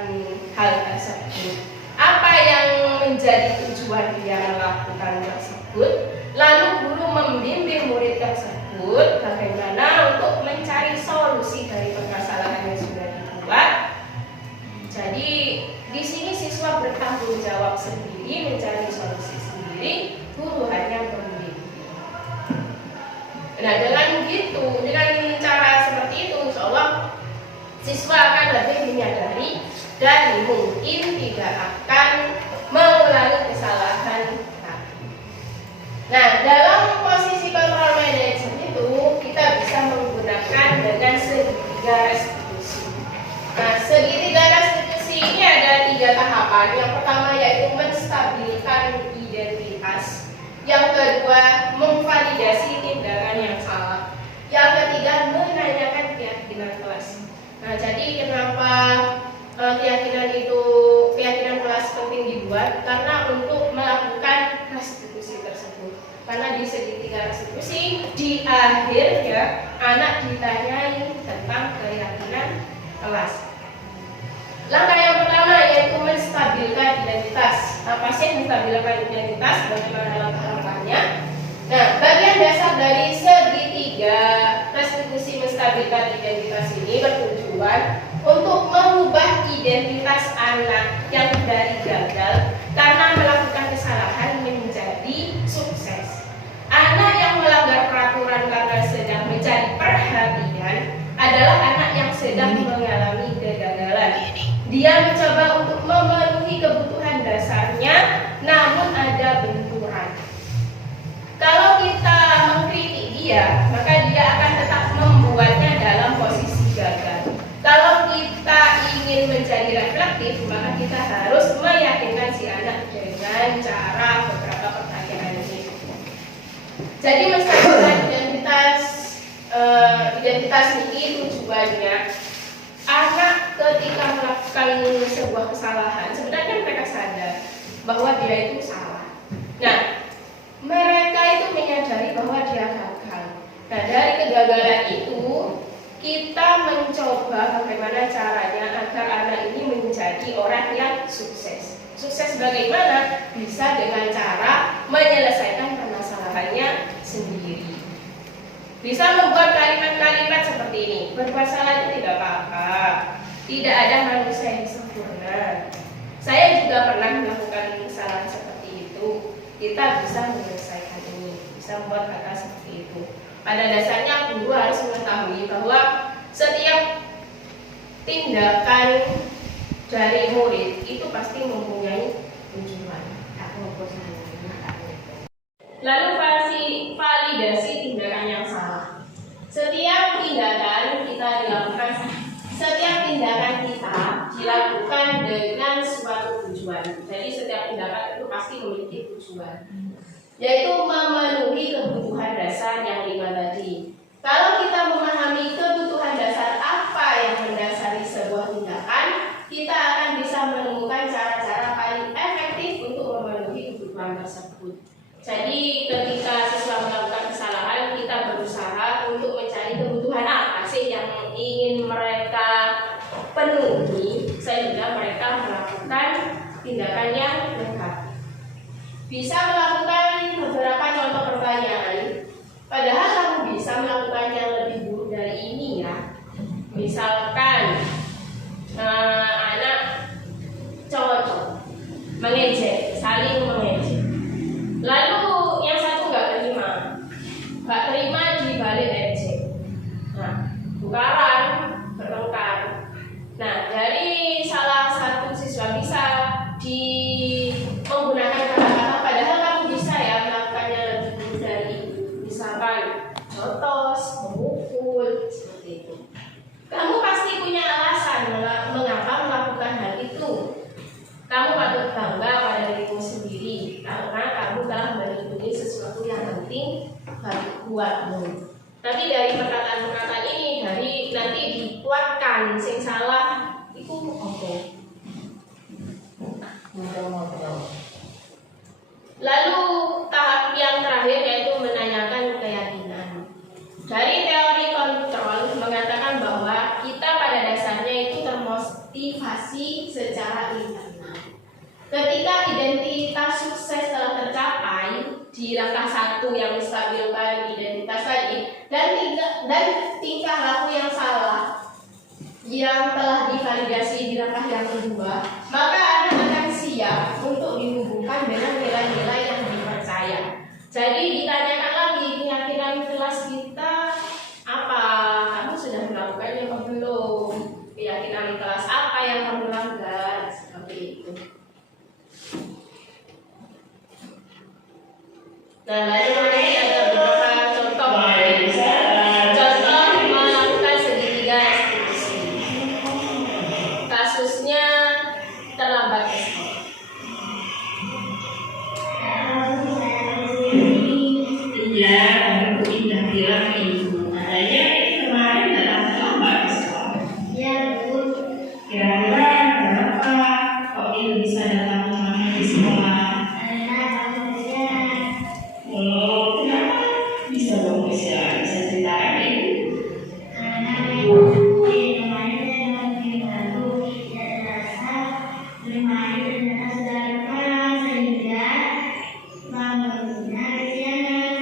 hal tersebut, apa yang menjadi tujuan dia melakukan tersebut, lalu guru membimbing murid tersebut bagaimana untuk mencari solusi dari permasalahan yang sudah dibuat. Jadi di sini siswa bertanggung jawab sendiri, mencari solusi sendiri, guru hanya membimbing. Nah, dengan cara seperti itu, insya Allah siswa akan lebih menyadari dan mungkin tidak akan mengulangi kesalahan lagi. Nah, dalam posisi kontrol manajer itu kita bisa menggunakan dengan segitiga restitusi. Nah, segitiga restitusi ini ada 3 tahapan. Yang pertama yaitu menstabilkan identitas. Yang kedua, memvalidasi tindakan yang salah. Yang ketiga, menanyakan keyakinan kelas. Nah, jadi kenapa keyakinan kelas penting dibuat? Karena untuk melakukan restitusi tersebut. Karena di segitiga restitusi di akhir anak ditanyai tentang keyakinan kelas. Langkah yang pertama yaitu menstabilkan identitas. Apa sih menstabilkan identitas? Bagaimana langkah-langkahnya? Nah, bagian dasar dari segitiga restitusi menstabilkan identitas ini bertujuan untuk mengubah identitas anak yang dari gagal karena melakukan kesalahan menjadi sukses. Anak yang melanggar peraturan karena sedang mencari perhatian adalah anak yang sedang mengalami kegagalan. Dia mencoba untuk memenuhi kebutuhan dasarnya, namun ada benturan. Kalau kita mengkritik dia, maka dia akan tetap membuatnya dalam posisi gagal. Kalau kita ingin menjadi reflektif, maka kita harus meyakinkan si anak dengan cara beberapa pertanyaan ini. Jadi menstabilkan identitas ini tujuannya anak ketika melakukan sebuah kesalahan, sebenarnya mereka sadar bahwa dia itu salah. Nah, mereka itu menyadari bahwa dia gagal. Nah, dari kegagalan itu kita mencoba bagaimana caranya agar anak ini menjadi orang yang sukses. Sukses bagaimana? Bisa dengan cara menyelesaikan permasalahannya sendiri. Bisa membuat kalimat-kalimat seperti ini. Berbuat salah itu tidak apa-apa. Tidak ada manusia yang sempurna. Saya juga pernah melakukan kesalahan seperti itu. Kita bisa menyelesaikan ini, bisa membuat kata seperti itu. Pada dasarnya guru harus mengetahui bahwa setiap tindakan dari murid itu pasti mempunyai tujuan. Lalu validasi tindakan yang salah. Setiap tindakan kita dilakukan dengan suatu tujuan. Jadi setiap tindakan itu pasti memiliki tujuan, yaitu memenuhi kebutuhan dasar yang 5 tadi. Kalau kita memahami kebutuhan dasar apa yang mendasari sebuah tindakan, kita akan bisa menemukan cara-cara paling efektif untuk memenuhi kebutuhan tersebut. Jadi ketika siswa melakukan kesalahan, kita berusaha untuk mencari kebutuhan apa sih yang ingin mereka penuhi sehingga mereka melakukan tindakan yang negatif. Bisa melakukan beberapa contoh pertanyaan, padahal kamu bisa melakukan yang lebih buruk dari ini ya. Misalkan dikuatkan, sing salah iku apa? Lalu tahap yang terakhir yaitu menanyakan keyakinan. Dari teori kontrol mengatakan bahwa kita pada dasarnya itu termotivasi secara internal. Ketika identitas sukses telah tercapai di langkah 1 yang menstabilkan identitas tadi, dan tingkah laku yang salah yang telah divalidasi di langkah yang kedua, maka Anda akan siap untuk dihubungkan dengan nilai-nilai yang dipercaya. Jadi ditanyakan lagi keyakinan kelas kita apa? Kamu sudah melakukannya atau belum? Keyakinan kelas apa yang kamu langgar? Seperti itu. Nah, lalu ini ada beberapa contoh melakukan segitiga restitusi. Kasusnya terlambat sekolah. Iya, aku indah bilang ke ibu, katanya itu kemarin datang terlambat ke sekolah. Ya, Bu. Kira-kira kenapa kok ibu bisa datang terlambat di sekolah? Karena kamu kejaran. Oh, kenapa? Bisa dong bisa ceritakan ibu? Karena kemarin saya lebih baru tidak terasa bermain dan sudah lupa sehingga bangunnya kesiangan.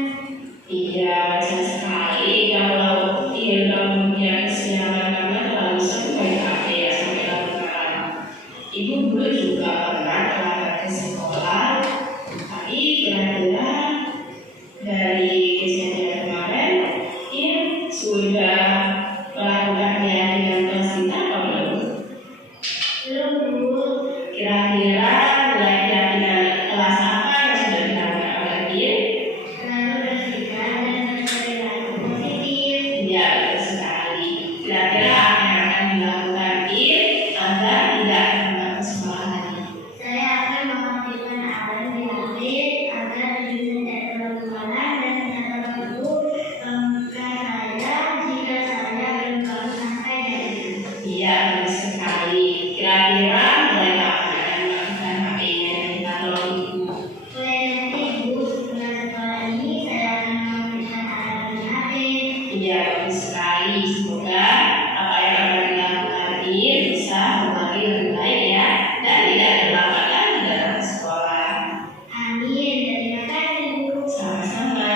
Iya, wajar sekali kalau ilmunya kesiangan karena terlalu sering main HP ya sampai larut malam. Ibu dulu juga pernah terlambat ke sekolah, tapi kira-kira dari kejadian kemarin, Im sudah melakukan keyakinan kelas kita atau belum? Belum, Bu. Kira-kira nilai keyakinan kelas apa yang sudah dilakukan oleh Im? Lalu bersikap dan berperilaku positif. Ya, betul sekali. Kira-kira apa yang akan dilakukan Im agar tidak terlambat ke sekolah lagi? Saya akan mengaktifkan alarm di HP agar tujuan tidak terlalu malam dan tidak terlalu saya jika saya belum bangun sampai jam 6. Iya, betul sekali. Kira-kira mulai kapan akan melakukan HP-nya dan kalau ibu? Mulai nanti, Bu, setelah sekolah ini saya akan mengaktifkan alarm di HP. Iya, bagus sekali. Semoga apa yang akan dilakukan ini bisa kembali lebih baik ya dan tidak terlambat lagi dalam sekolah. Amin. Terima kasih, Bu. Sama-sama.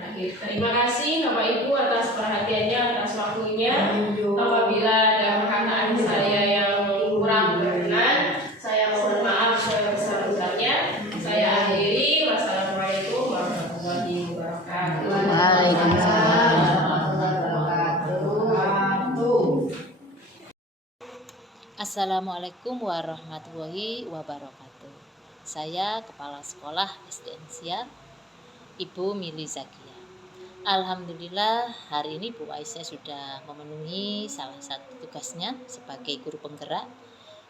Baik, terima kasih Bapak Ibu atas perhatiannya, atas waktunya. Apabila ada perkataan saya yang kurang berkenan, saya mohon maaf sebesar-besarnya. Saya akhiri. Wassalamualaikum warahmatullahi wabarakatuh. Waalaikumsalam warahmatullahi wabarakatuh. Assalamualaikum warahmatullahi wabarakatuh. Saya Kepala Sekolah SDN Siar, Ibu Mili Zakia. Alhamdulillah hari ini Bu Aisyah sudah memenuhi salah satu tugasnya sebagai guru penggerak,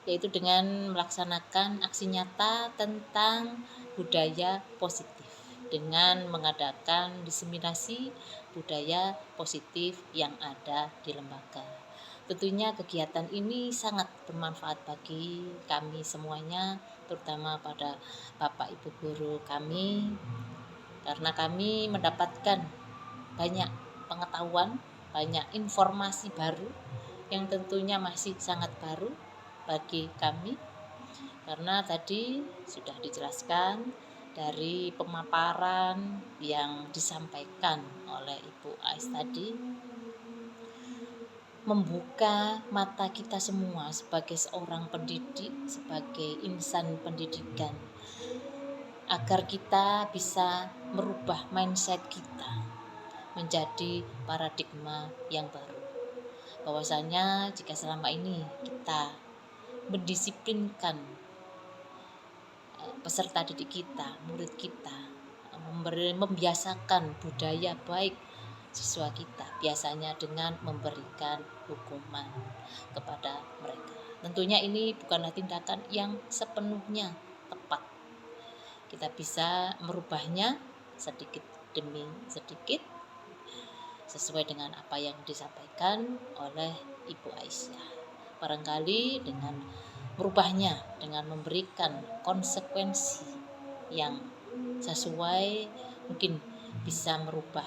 yaitu dengan melaksanakan aksi nyata tentang budaya positif dengan mengadakan diseminasi budaya positif yang ada di lembaga. Tentunya kegiatan ini sangat bermanfaat bagi kami semuanya, terutama pada Bapak Ibu guru kami, karena kami mendapatkan banyak pengetahuan, banyak informasi baru yang tentunya masih sangat baru bagi kami, karena tadi sudah dijelaskan dari pemaparan yang disampaikan oleh Ibu Ais tadi, membuka mata kita semua sebagai seorang pendidik, sebagai insan pendidikan, agar kita bisa merubah mindset kita menjadi paradigma yang baru. Bahwasanya jika selama ini kita mendisiplinkan peserta didik kita, murid kita, membiasakan budaya baik siswa kita, biasanya dengan memberikan hukuman kepada mereka. Tentunya ini bukanlah tindakan yang sepenuhnya tepat. Kita bisa merubahnya sedikit demi sedikit sesuai dengan apa yang disampaikan oleh Ibu Aisyah. Barangkali dengan merubahnya, dengan memberikan konsekuensi yang sesuai, mungkin bisa merubah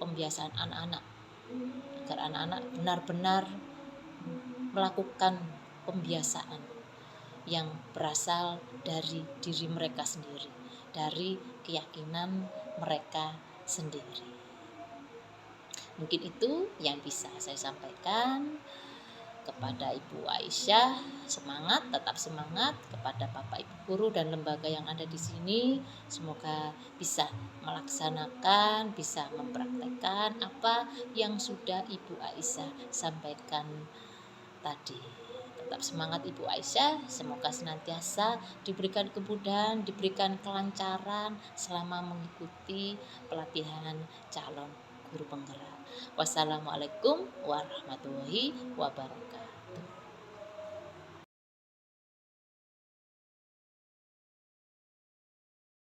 pembiasaan anak-anak agar anak-anak benar-benar melakukan pembiasaan yang berasal dari diri mereka sendiri, dari keyakinan mereka sendiri. Mungkin itu yang bisa saya sampaikan kepada Ibu Aisyah. Semangat, tetap semangat. Kepada Bapak Ibu guru dan lembaga yang ada di sini, semoga bisa melaksanakan, bisa mempraktekkan apa yang sudah Ibu Aisyah sampaikan tadi. Tetap semangat Ibu Aisyah, semoga senantiasa diberikan kemudahan, diberikan kelancaran selama mengikuti pelatihan calon guru penggerak. Wassalamualaikum warahmatullahi wabarakatuh.